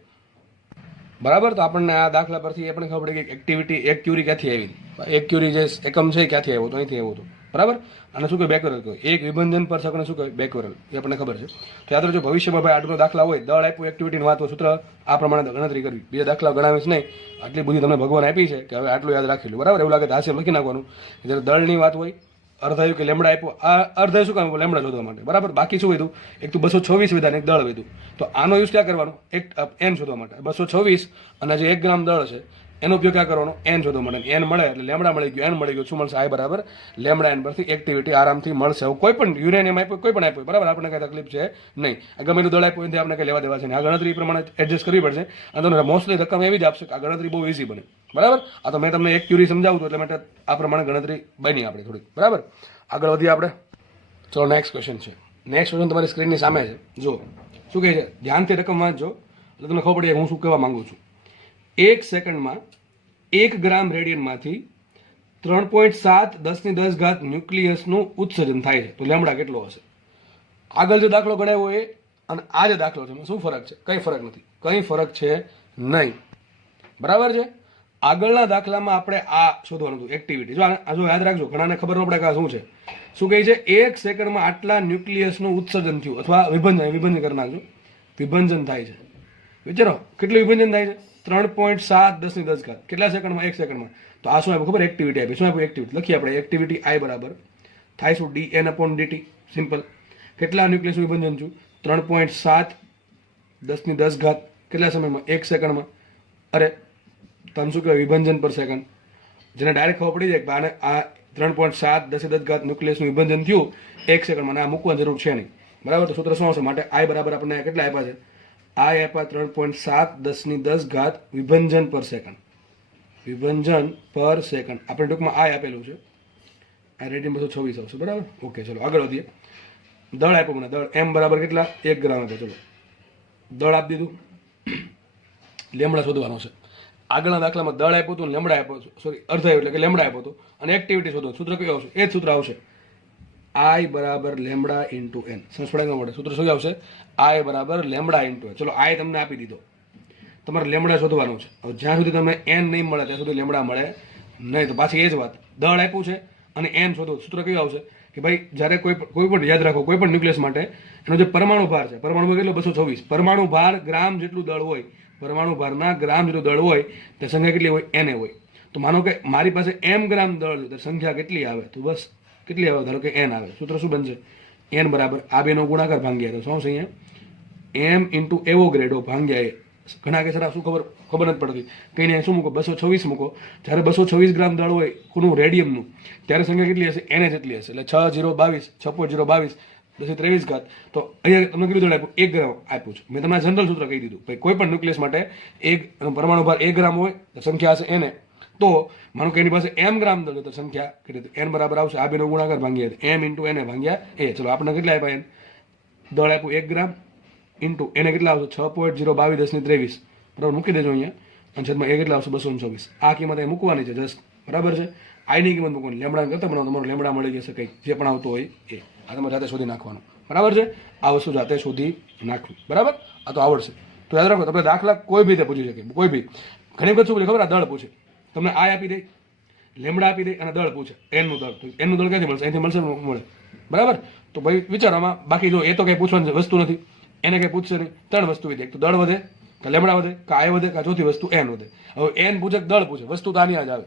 બરાબર તો આપણને આ દાખલા પરથી એ પણ ખબર પડે કે એક્ટિવિટી એક ક્યુરી ક્યાંથી આવી એક ક્યુરી જે એકમ છે ક્યાંથી આવ્યો તો અહીંથી આવ્યો હતો બરાબર અને શું કહે બેકવરલ કહે એક વિભંજન પર શકને શું કહે બેકવરલ એ આપણને ખબર છે તો યાદ રાખજો ભવિષ્યમાં ભાઈ આટલો દાખલા હોય દળ આપ્યું એક્ટિવિટીની વાત હોય સૂત્ર આ પ્રમાણે ગણતરી કરવી બીજા દાખલા ગણાવીશ નહીં આટલી બધી તમને ભગવાન આપી છે કે હવે આટલું યાદ રાખેલું બરાબર એવું લાગે તો હાસ્ય લખી નાખવાનું જ્યારે દળની વાત હોય અર્ધાયું કે લેમડા આપ્યો આ અર્ધાયું શું કામ લેમડા શોધવા માટે બરાબર બાકી શું વધ્યું એક તો 226 વધ્યા એક દળ વધ્યું તો આનો યુઝ ક્યાં કરવાનો એક n શોધવા માટે 226 અને જે 1 ગ્રામ દળ છે એનો ઉપયોગ ક્યાં કરવાનો n શોધવા માટે n મળે એટલે લેમડા મળી ગયું n મળી ગયું શું મળશે I બરાબર લેમડા n પરથી એક્ટિવિટી આરામથી મળશે હવે કોઈ પણ યુરેનિયમ આપ્યો કોઈ પણ આપ્યો બરાબર આપણે કઈ તકલીફ છે નહીં ગમે એટલું દળ આપ્યું એનાથી આપણે કઈ લેવા દેવા છે આ ગણતરી પ્રમાણે એડજસ્ટ કરવી પડશે અને તમને મોસ્ટલી રકમ એવી જ આપશે કે આ ગણતરી બહુ ઇઝી બને બરાબર આ તો મેં તમને એક ક્યુરી સમજાવું છું એટલે માટે આ પ્રમાણે ગણતરી બની આપણે થોડી બરાબર આગળ વધીએ આપણે ચલો નેક્સ્ટ ક્વેશ્ચન છે નેક્સ્ટ ક્વેશ્ચન તમારી સ્ક્રીનની સામે છે જો શું કહે છે ધ્યાનથી રકમ વાંચજો એટલે તમને ખબર પડે હું શું કહેવા માંગુ છું 1 સેકન્ડમાં 1 ગ્રામ રેડિયનમાંથી 3.7 10 ની 10 ઘાત ન્યુક્લિયસનું ઉત્સર્જન થાય છે તો લેમડા કેટલો હશે આગળ જે દાખલો ગણાવ્યો એ અને આ જે દાખલો છે શું ફરક છે કંઈ ફરક નથી કંઈ ફરક છે નહીં બરાબર છે આગળના દાખલામાં આપણે આ શોધવાનું હતું એક્ટિવિટી જો યાદ રાખજો ઘણાને ખબર ન પડે કે આ શું છે શું કહે છે 1 સેકન્ડમાં આટલા ન્યુક્લિયસનું ઉત્સર્જન થયું અથવા વિભંજન કરી નાખજો વિભંજન થાય છે વિચારો કેટલું વિભંજન થાય છે 3.7 10 ની 10 ઘાત કેટલા સેકન્ડમાં 1 સેકન્ડમાં તો આ શું આપ્યું ખબર એક્ટિવિટી આપી શું આપ્યું એક્ટિવિટી લખીએ આપણે એક્ટિવિટી I બરાબર થાય શું dn/dt સિમ્પલ કેટલા ન્યુક્લિયસ વિભંજન થયું 3.7 10 ની 10 ઘાત કેટલા સમયમાં 1 સેકન્ડમાં અરે તમે શું કહેવાય વિભંજન પર સેકન્ડ જેને ડાયરેક્ટ ખબર પડી જાય કે આને આ 3.7 10 ઘાત ન્યુક્લિયસનું વિભાજન થયું 1 સેકન્ડમાં. આ મૂકવાની જરૂર છે નહીં, બરાબર. તો સૂત્ર શું આવશે? માટે આઈ બરાબર આપણને કેટલા આપ્યા છે? આઈ આપ્યા 3.7 10 ઘાત વિભંજન પર સેકન્ડ. વિભંજન પર સેકન્ડ આપણે ટૂંકમાં આઈ આપેલું છે. આ રેડિયન 226 આવશે, બરાબર. ઓકે, ચલો આગળ વધીએ. દળ આપ્યું મને, દળ એમ બરાબર કેટલા? 1 ગ્રામ આપ્યો. ચલો દળ આપી દીધું. લેમડા શોધવાનો છે. આગળના દાખલામાં દળ આપ્યું હતું, લેમડા આપ્યો, સોરી અર્ધ એટલે કે લેમડા આપ્યો હતો, અને એક્ટિવિટી શોધો. સૂત્ર કયું આવશે? એ જ સૂત્ર આવશે, આઈ બરાબર લેમડા ઇન્ટુ એન. સમજ પડે ન પડે? સૂત્ર શું આવશે? આઈ બરાબર લેમડા ઇન્ટુ એન. ચલો આઈ તમને આપી દીધો, તમારે લેમડા શોધવાનું છે. હવે જ્યાં સુધી તમને એન નહીં મળે ત્યાં સુધી લેમડા મળે નહીં. તો પાછી એ જ વાત, દળ આપ્યું છે અને એન શોધો. સૂત્ર કયું આવશે? કે ભાઈ જ્યારે કોઈ પણ યાદ રાખો, કોઈ પણ ન્યુક્લિયસ માટે એનો જે પરમાણુ ભાર છે, પરમાણુ કેટલો? 226. પરમાણુ ભાર ગ્રામ જેટલું દળ હોય, પરમાણુ ભારના ગ્રામ જેટલું દળ હોય તે સંખ્યા કેટલી હોય? એને હોય. તો માનો કે મારી પાસે એમ ગ્રામ દળ છે, તો સંખ્યા કેટલી આવે? તો બસ કેટલી આવે? ધારો કે એન આવે. સૂત્ર શું બનશે? એન બરાબર આ બેનો ગુણાકાર ભાંગ્યા, તો શું આવશે અહીંયા? એમ ઇન્ટુ એવોગ્રેડો ભાંગ્યા એ. ઘણા કે સર શું ખબર નથી પડતી, કહીને શું મૂકો? 226 મૂકો. જ્યારે 226 ગ્રામ દળ હોય કોનું? રેડિયમનું, ત્યારે સંખ્યા કેટલી હશે? એને જેટલી હશે. એટલે 6.022 10 ઘાત. તો અહીંયા તમને કેટલું દળ આપ્યું? 1 ગ્રામ આપ્યું છે. મેં તમને જનરલ સૂત્ર કહી દીધું. ભાઈ કોઈ પણ ન્યુક્લિયસ માટે એક પરમાણુ ભાર 1 ગ્રામ હોય તો સંખ્યા હશે એને. તો માનો કે એની પાસે એમ ગ્રામ દળ હોય તો સંખ્યા કેટલી? એન બરાબર આવશે આ બેનો ગુણાકાર ભાંગ્યા એમ ઇન્ટુ એને ભાંગ્યા એ. ચલો આપણે કેટલા આપ્યા? એન દળ આપ્યું 1 ગ્રામ ઇન્ટુ એને કેટલા આવશે? 6.022 10 બરાબર. મૂકી દેજો અહીંયા, અને છેદમાં એ કેટલા આવશે? 224. આ કિંમત એ મૂકવાની છે જસ્ટ, બરાબર છે. આઈની કિંમત મૂકવાની. લેમડા કરતા બનાવો, તમારો લેમડા મળી જશે કંઈક જે પણ આવતો હોય એ. આ તમારે જાતે શોધી નાખવાનું, બરાબર છે. આ વસ્તુ જાતે શોધી નાખવી, બરાબર. આ તો આવડશે. તો યાદ રાખો, તમે દાખલા કોઈ બી રીતે પૂછી શકે, કોઈ બી. ઘણી વખત શું પૂછે ખબર? આ દળ પૂછે, તમને આઈ આપી દે, લેમડા આપી દે અને દળ પૂછે. એનનું દળ, તો એનનું દળ ક્યાંથી મળશે? અહીંથી મળશે, મળે, બરાબર. તો ભાઈ વિચારવામાં, બાકી જો એ તો કંઈ પૂછવાની વસ્તુ નથી, એને કંઈ પૂછશે નહીં. 3 વસ્તુ વિધે, એક તો દળ વધે, કે લેમડા વધે, કે આઈ વધે, કે ચોથી વસ્તુ એન વધે. હવે એન પૂછે કે દળ પૂછે, વસ્તુ તો આની જ આવે.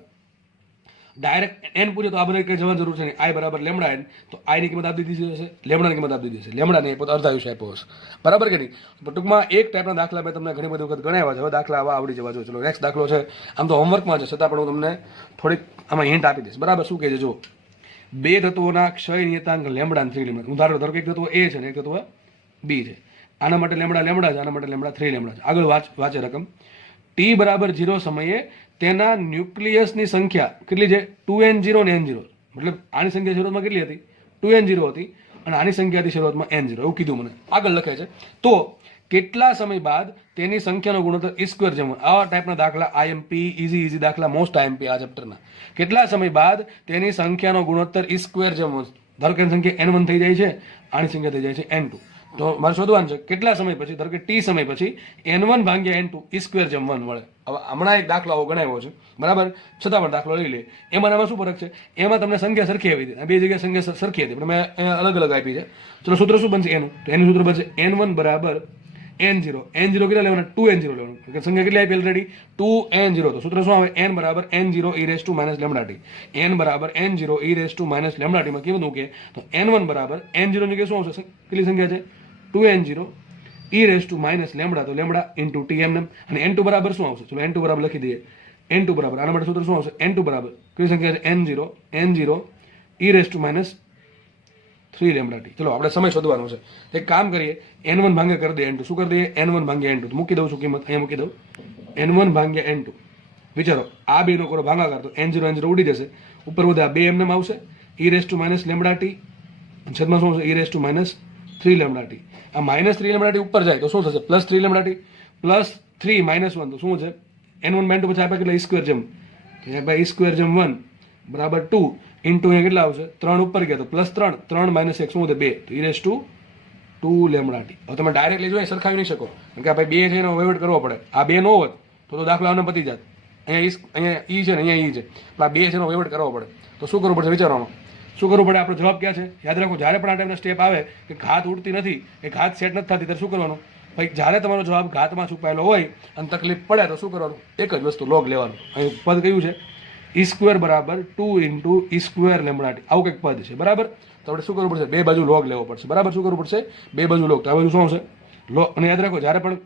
ડાયરેક્ટ એન પૂછે તો આ બધા કંઈ જવાની જરૂર છે નહીં. આઈ બરાબર લેમડા એન, તો આઈની કિંમત આપી દીધી હશે, લેમડાની કિંમત આપી દીધી હશે. લેમડાને એ પોતે અર્ધાયુષ્ય આપ્યો હશે, બરાબર કે નહીં? ટૂંકમાં એક ટાઈપના દાખલા મેં તમને ઘણી બધી વખત ગણાવ્યા છે. હવે દાખલા આવા આવડી જવા જોઈએ. ચલો નેક્સ્ટ દાખલો છે. આમ તો હોમવર્કમાં છે, છતાં પણ હું તમને થોડીક આમાં હિન્ટ આપી દઈશ, બરાબર. શું કહે છે જો? 2 તત્વોના ક્ષય નિયતાંક લેમડા અને 3 લેમડા. હું ધારો કે એક તત્વ એ છે ને એક તત્વ બી છે. આના માટે લેમડા છે, આના માટે લેમડા 3 લેમડા છે. આગળ વાંચે રકમ. ટી બરાબર 0 સમયે તેના ન્યુક્લિયસની સંખ્યા કેટલી છે? 2n0 અને n0. મતલબ આની સંખ્યા શરૂઆતમાં કેટલી હતી? 2n0 હતી, અને આની સંખ્યા હતી શરૂઆતમાં n0. એવું કીધું મને. આગળ લખે છે, તો કેટલા સમય બાદ તેની સંખ્યાનો ગુણોત્તર E² જેમ. આવા ટાઈપના દાખલા આઈએમપી, ઇઝી દાખલા, મોસ્ટ આઈએમપી આ ચેપ્ટરના. કેટલા સમય બાદ તેની સંખ્યાનો ગુણોત્તર E² જેમ. ધારો કે સંખ્યા n1 થઈ જાય છે, આની સંખ્યા થઈ જાય છે n2. તો મારે શોધવાનું છે કેટલા સમય પછી, ધારો કે ટી સમય પછી n1 ભાગ્યા n2 E² જેમ 1 મળે. હવે હમણાં એક દાખલો આવો ગણાવ્યો છે, બરાબર. છતાં પણ દાખલો લઈ લે. એમાં શું ફરક છે? એમાં તમને સંખ્યા સરખી આવી હતી, બે જગ્યાએ સંખ્યા સરખી હતી, પણ મેં અલગ અલગ આપી છે. ચલો સૂત્ર શું બનશે એનું? તો એનું સૂત્ર બનશે n1 બરાબર n0. n0 કેટલા લેવાના? 2n0 લેવાનું. સંખ્યા કેટલી આપી ઓલરેડી? 2n0. તો સૂત્ર શું આવે? n બરાબર n0 e raise to minus lambda T. n બરાબર n0 e raise to minus lambda T માં કેવું મૂકે? તો n1 બરાબર n0 ની જગ્યાએ શું આવશે? કેટલી સંખ્યા છે? 2n0 e raise to minus lambda, તો લેમડા ઇન્ટુ ટી એમ. અને n2 બરાબર શું આવશે? ચલો n2 બરાબર લખી દઈએ. n2 બરાબર આના માટે સૂત્ર શું આવશે? n2 બરાબર કઈ સંખ્યા છે? n0 e raise to minus 3 lambda T. ચલો આપણે સમય શોધવાનો છે. એક કામ કરીએ, n1 ભાંગે કરી દે n2. શું કરી દઈએ? n1 ભાંગ્યા n2. તો મૂકી દઉં છું કિંમત, અહીંયા મૂકી દઉં n1 ભાંગ્યા n2. વિચારો આ બેનો કરો ભાગાકાર, તો n0 ઉડી જશે, ઉપર વધે આ 2 એમને આવશે, e raise to minus lambda T, છેદમાં શું આવશે? e raise to minus 3 lambda T. આ માઇનસ 3 લેમડા ટી ઉપર જાય તો શું થશે? Plus 3 lambda T, plus 3 minus 1, તો શું છે? n1 બાય n2 પછી આપણે કેટલા? E² જેમ. તો અહીંયા E² જેમ 1 બરાબર 2 ઇન્ટુ અહીંયા કેટલા આવશે? 3 ઉપર ગયા તો પ્લસ 3, 3 માઇનસ 1 શું વધે? 2, તો e raise to 2 lambda T. હવે તમે ડાયરેક્ટલી જો સરખાવી નહીં શકો, કારણ કે ભાઈ 2 છે એનો વહીવટ કરવો પડે. આ 2 નો હોત તો દાખલાઓને પતી જાત. અહીંયા ઈ છે ને અહીંયા ઈ છે, આ 2 છે એનો વહીવટ કરવો પડે. તો શું કરવું પડશે? વિચારવામાં શું કરવું પડે? આપણો જવાબ ક્યાં છે? યાદ રાખો, જ્યારે પણ આ ટાઈપના સ્ટેપ આવે કે ઘાત ઉડતી નથી, એ ઘાત સેટ નથી થતી, ત્યારે શું કરવાનું? ભાઈ જ્યારે તમારો જવાબ ઘાતમાં છુપાયેલો હોય અને તકલીફ પડે તો શું કરવાનું? એક જ વસ્તુ લોગ લેવાનું. અહીં પદ કયું છે? E² બરાબર 2 ઇન્ટુ E² લેમડા ટી. આવું કંઈક પદ છે, બરાબર. તો આપણે શું કરવું પડશે? બે બાજુ લોગ લેવો પડશે, બરાબર. શું કરવું પડશે? બે બાજુ લોગ. તો આ બાજુ શું આવશે? લોગ. અને યાદ રાખો, જ્યારે પણ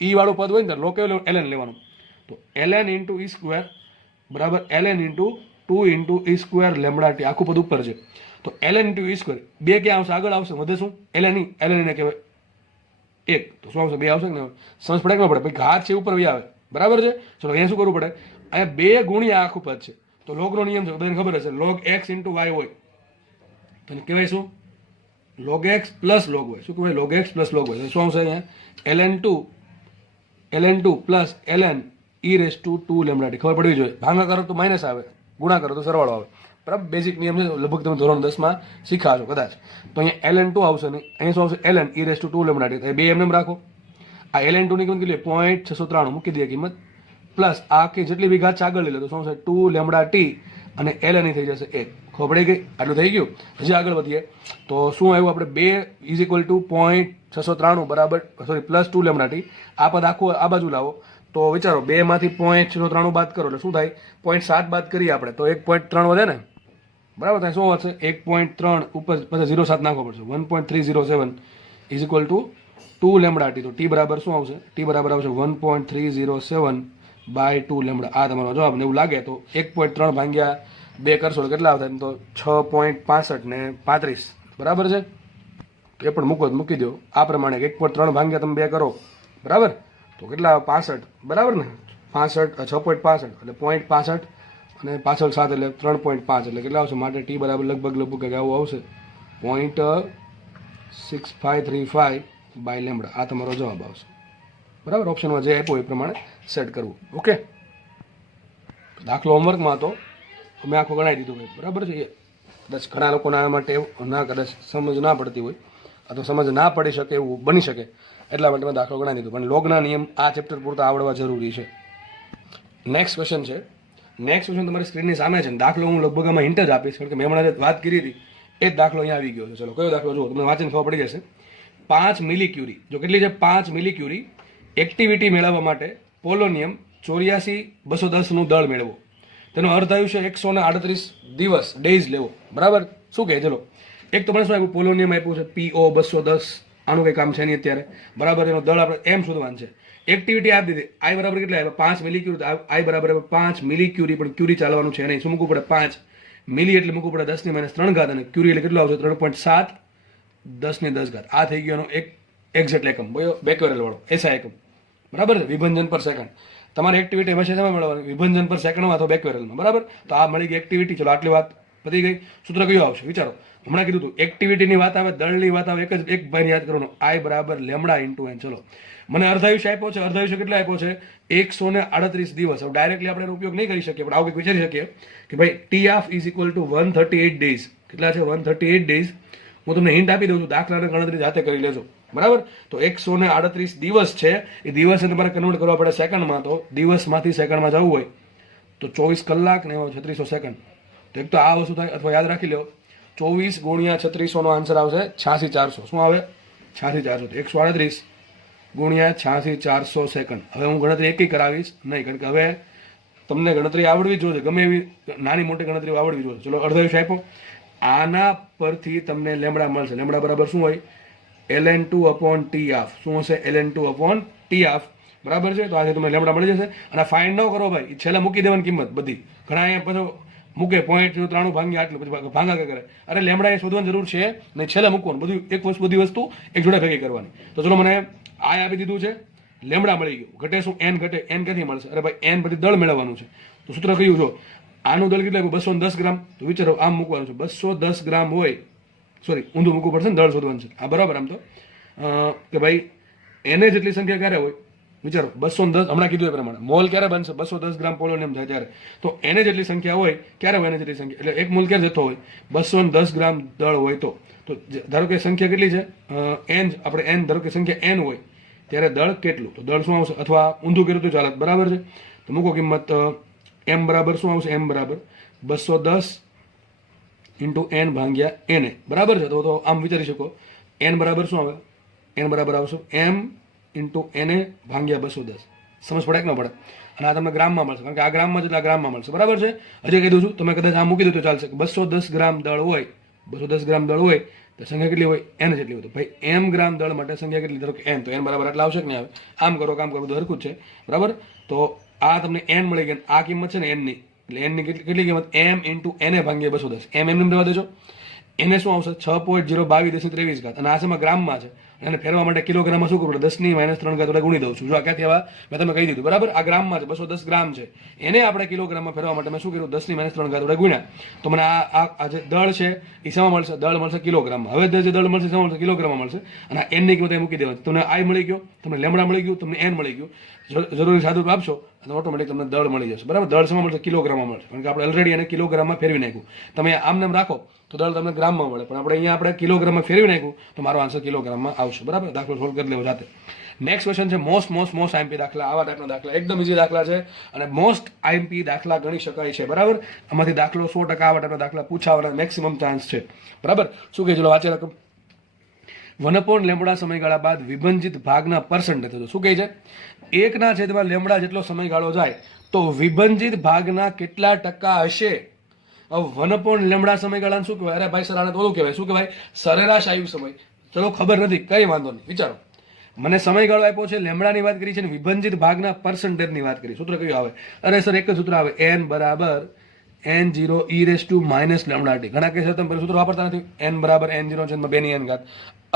ઈ વાળું પદ હોય ને ત્યારે લોગ કેવું? ln લેવાનું. તો ln ઇન્ટુ E² બરાબર ln ઇન્ટુ 2 ઇન્ટુ ઈ સ્ક્વેર લેમડા ટી, આખું પદ ઉપર છે. તો ln ઇન્ટુ ઈ સ્ક્વેર, બે ક્યાં આવશે? આગળ આવશે. વધે શું? ln ને કહેવાય 1. તો શું આવશે? 2 આવશે ને? સમજ પડે કે ન પડે? ભાઈ ઘાત છે ઉપર બી આવે, બરાબર છે. ચલો અહીંયા શું કરવું પડે? અહીંયા 2 ગુણ્યા આખું પદ છે. તો લોગનો નિયમ છે, બધાને ખબર હશે. log x ઇન્ટુ y હોય તો એને કહેવાય શું? log x plus log y. શું કહેવાય? log x plus log y. શું આવશે અહીંયા? ln2 plus ln e raise to 2 lambda T. ખબર પડવી જોઈએ. ભાગા કરો તો માઇનસ આવે, ગુણા કરો તો સરવાળો આવે. બરાબર, બેઝિક નિયમ છે, લગભગ તમે ધોરણ 10 માં શીખ્યા છો કદાચ. તો અહીંયા ln2 આવશે ને અહીંયા શું આવશે? ln e raise to 2 lambda T. બે એમ રાખો. આ ln2 ની કિંમત કેટલી? 0.693 મૂકી દઈએ કિંમત, પ્લસ આ કે જેટલી બી ઘાત આગળ લઈ લે તો શું આવશે? 2 લેમડા ટી અને ln થઈ જશે 1. ખબર પડી ગઈ? આટલું થઈ ગયું. હજી આગળ વધીએ તો શું આવ્યું? આપણે 2 ઇઝ ઇક્વલ ટુ 0.693 બરાબર, સોરી પ્લસ 2 લેમડા ટી. આ પદ આખું આ બાજુ લાવો તો વિચારો, 2 માંથી 0.693 બાદ કરો એટલે શું થાય? 0.7 બાદ કરીએ આપણે તો 1.3 વધે ને, બરાબર. ત્યાં શું વધશે? 1.3 ઉપર પછી 0.7 નાખવો પડશે. 1.307 is equal to 2 lambda T. તો ટી બરાબર શું આવશે? ટી બરાબર આવશે 1.307 બાય 2 લેમડા. આ તમારો જવાબ. ને એવું લાગે તો 1.3 ભાગ્યા 2 કરશો તો કેટલા આવશે? તો 6.65 ને 35, બરાબર છે. એ પણ મૂકી દો આ પ્રમાણે. 1.3 ભાગ્યા તમે 2 કરો, બરાબર, તો કેટલા? 65, બરાબર ને? 65 6.65 એટલે 0.65 અને પાછળ 7 એટલે 3.5 એટલે કેટલા આવશે? માટે ટી બરાબર લગભગ આવું આવશે 0.6535 બાય લેમડા. આ તમારો જવાબ આવશે, બરાબર. ઓપ્શનમાં જે આપ્યો એ પ્રમાણે સેટ કરવું. ઓકે, દાખલો હોમવર્કમાં તો મેં આખો ગણાવી દીધું ભાઈ, બરાબર છે. કદાચ ઘણા લોકોના આ માટે કદાચ સમજ ના પડતી હોય અથવા સમજ ના પડી શકે એવું બની શકે, એટલા માટે મેં દાખલો ગણાવી દીધો. પણ લોગના નિયમ આ ચેપ્ટર પૂરતા આવડવા જરૂરી છે. નેક્સ્ટ ક્વેશ્ચન છે. નેક્સ્ટ ક્વેશ્ચન તમારી સ્ક્રીનની સામે છે. દાખલો હું લગભગ આમાં હિન્ટ જ આપીશ, કારણ કે મેં હમણાં વાત કરી હતી એ જ દાખલો અહીંયા આવી ગયો છે. ચલો કયો દાખલો જુઓ, તમને વાંચીને ખબર પડી જશે. 5 મિલી ક્યુરી, જો કેટલી છે? 5 મિલી ક્યુરી એક્ટિવિટી મેળવવા માટે પોલોનિયમ 84,210 નું દળ મેળવો. તેનો અર્ધ આયુષ્ય 138 દિવસ ડેઝ લેવો, બરાબર. શું કહે? ચલો, એક તો મને શું આપ્યું? પોલોનિયમ આપ્યું છે PO 210. આનું કંઈ કામ છે નહીં અત્યારે, બરાબર. એનો દળ આપણે એમ શોધવાનું છે. એક્ટિવિટી આપી દીધી. આઈ બરાબર કેટલા આવ્યા? 5 મિલી ક્યુરી. આઈ બરાબર 5 મિલી ક્યુરી, પણ ક્યુરી ચાલવાનું છે નહીં. શું મૂકવું પડે? 5 મિલી એટલે મૂકવું પડે 10⁻³ ઘાત, અને ક્યુરી એટલે કેટલું આવશે? 3.7 10⁻10 ઘાત. આ થઈ ગયો એનો એક એક્ઝેક્ટ એકમ, બેકવેરલ વાળો એસઆઈ એકમ, બરાબર છે. વિભંજન પર સેકન્ડ. તમારી એક્ટિવિટી હંમેશા શેમાં મેળવવાની? વિભંજન પર સેકન્ડમાં અથવા બેકવેરલમાં, બરાબર. તો આ મળી ગઈ એક્ટિવિટી. ચલો આટલી વાત પતી ગઈ. સૂત્ર કયું આવશે? વિચારો. હમણાં કીધું હતું એક્ટિવિટીની વાત આવે, દળની વાત આવે, એક ભાઈને યાદ કરવાનું, આઈ બરાબર લેમડા ઇન્ટુ એન. ચલો, મને અર્ધાયુષ્ય આપ્યો છે. અર્ધાયુષ્ય કેટલા આપ્યો છે? 138 દિવસ. હવે ડાયરેક્ટલી આપણે એનો ઉપયોગ નહીં કરી શકીએ, પણ આવું કંઈક વિચારી શકીએ કે ભાઈ T of is equal to 138 days. કેટલા છે? 138 ડેઝ. હું તમને હિન્ટ આપી દઉં છું, દાખલાની ગણતરી જાતે કરી લેજો, બરાબર. તો 138 દિવસ છે, એ દિવસને તમારે કન્વર્ટ કરવા પડે સેકન્ડમાં. તો દિવસમાંથી સેકન્ડમાં જવું હોય તો 24 કલાક ને 3600 સેકન્ડ. તો એક તો આ વસ્તુ થાય, અથવા યાદ રાખી લો 24 ગુણ્યા 3600 નો આન્સર આવશે 86400. શું આવે? 86400. 138 ગુણ્યા 86400 સેકન્ડ. હવે હું ગણતરી એકી કરાવીશ નહીં, કારણ કે હવે તમને ગણતરી આવડવી જોઈએ, ગમે એવી નાની મોટી ગણતરીઓ આવડવી જોઈએ. ચલો, અર્ધાયુષ્ય આપ્યો. આના પરથી તમને લેમડા મળશે. લેમડા બરાબર શું હોય? ln2 upon t of. શું હશે? ln2 upon t of, બરાબર છે. તો આજે તમને લેમડા મળી જશે. અને ફાઇન્ડ ન કરો ભાઈ, છેલ્લે મૂકી દેવાની કિંમત બધી. ઘણા અહીંયા પછી મૂકે 0.93 ભાગ્યા આટલું, પછી ભાગા કરે. અરે લેમડા એ શોધવાની જરૂર છે નહીં, છેલ્લે મૂકવાનું. બધું બધી વસ્તુ એક જોડે ભેગી કરવાની. તો ચલો, મને આ આપી દીધું છે, લેમડા મળી ગયું. ઘટે શું? n ઘટે. n ક્યાંથી મળશે? અરે ભાઈ n પછી દળ મેળવવાનું છે. તો સૂત્ર કયું? જો આનું દળ કેટલું? 210 ગ્રામ. તો વિચારો, આમ મૂકવાનું છે 210 ગ્રામ હોય, સોરી ઊંધું મૂકવું પડશે ને, દળ શોધવાનું છે. આ બરાબર. આમ તો કે ભાઈ એને જેટલી સંખ્યા ક્યારે હોય? વિચારો, 210 હમણાં કીધું એ પ્રમાણે મોલ ક્યારે બનશે? 210 ગ્રામ પોલોનિયમ થાય ત્યારે. તો એને જેટલી સંખ્યા હોય ક્યારે હોય? એને જેટલી સંખ્યા એટલે એક મોલ ક્યારે જતો હોય? 210 ગ્રામ દળ હોય તો ધારો કે સંખ્યા કેટલી છે? n. આપણે n ધારો કે સંખ્યા n હોય ત્યારે દળ કેટલું? તો દળ શું આવશે? અથવા ઊંધું કર્યું તો ચાલે, બરાબર છે. તો મૂકો કિંમત. m બરાબર શું આવશે? m બરાબર 210 ઇન્ટુ n ભાગ્યા na, બરાબર છે. તો આમ વિચારી શકો, n બરાબર શું આવે? n બરાબર આવશે m ઇન્ટુ na ભાગ્યા 210. સમજ પડે કે ન પડે? અને આ તમને ગ્રામમાં મળશે, કારણ કે આ ગ્રામમાં છે એટલે આ ગ્રામમાં મળશે, બરાબર છે. હજી કહી દઉં છું, તમે કદાચ આ મૂકી દો તો ચાલશે. 210 ગ્રામ દળ હોય, 210 ગ્રામ દળ હોય તો સંખ્યા કેટલી હોય? n જેટલી હોય. તો ભાઈ m ગ્રામ દળ માટે સંખ્યા કેટલી? ધારો કે n, તો n બરાબર આટલા આવશે કે નહીં આવે? આમ કરો કામ કરો બધું હરખું જ છે, બરાબર. તો આ તમને n મળી ગયા. આ કિંમત છે ને n ની, એટલે n ની કેટલી કિંમત m ઇન્ટુ n ભાગ્યા 210. m એમ રહેવા દેજો. એને શું આવશે 6.022 અને આ સમય ગ્રામમાં છે અને ફેરવા માટે કિલોગ્રામમાં શું કરું 10 ની -3 વડે ગુણી દઉં છું. જો આ ક્યાંથી આવા મેં તમને કહી દીધું બરાબર. આ ગ્રામમાં છે 210 ગ્રામ છે, એને આપણે કિલોગ્રામમાં ફેરવા માટે મેં શું કર્યું 10 ની -3 વડે ગુણ્યા. તો મને આ જે દળ છે એ શેમાં મળશે? દળ મળશે કિલોગ્રામમાં. હવે જે દળ મળશે શેમાં મળશે? કિલોગ્રામમાં મળશે. અને આ n ની કિંમત મૂકી દેવાની. તમને i મળી ગયો, તમને લેમડા મળી ગયું, તમને n મળી ગયું. જરૂરી સાદું આપશો અને ઓટોમેટિક તમને દળ મળી જશે બરાબર. દળ શેમાં મળશે? કિલોગ્રામમાં મળશે, કારણ કે આપણે ઓલરેડી એને કિલોગ્રામમાં ફેરવી નાખ્યું. તમે આમ નામ રાખો તો દળ તમને ગ્રામમાં મળે, પણ આપણે કિલોગ્રામમાં ફેરવી નાખ્યું તો મારો આન્સર કિલોગ્રામમાં આવશે બરાબર. દાખલો સોલ્વ કરી લેવો જાતે. નેક્સ્ટ ક્વેશ્ચન છે મોસ્ટ આઈએમપી દાખલા. આવા ટાઈપના દાખલા એકદમ ઇઝી દાખલા છે અને મોસ્ટ આઈએમપી દાખલા ગણી શકાય છે બરાબર. આમાંથી દાખલો 100% આવા ટાઈપના દાખલા પૂછાવાના મેક્સિમમ ચાન્સ છે બરાબર. શું કહે ચલો વાંચે રકમ. 1 લેમડા સમયગાળા બાદ વિભંજિત ભાગના પર્સન્ટેજ થતો. શું કહે છે? 1 લેમડા જેટલો સમયગાળો જાય તો વિભંજિત ભાગના કેટલા ટકા હશે? હવે 1 લેમડા સમયગાળાને શું કહેવાય? અરે ભાઈ સર આને તો ઓલું કહેવાય. શું કહેવાય? સરેરાશ આયુ સમય. ચલો ખબર નથી, કઈ વાંધો નહીં, વિચારો. મને સમયગાળો આપ્યો છે, લેમડાની વાત કરી છે ને વિભંજિત ભાગના પર્સન્ટેજની વાત કરી. સૂત્ર કયું આવે? અરે સર એક જ સૂત્ર આવે, n બરાબર n0 e raise to minus lambda t. ઘણા કેસ તમે સૂત્ર વાપરતા નથી. n બરાબર n0 છેદમાં 2 ની n ઘાત.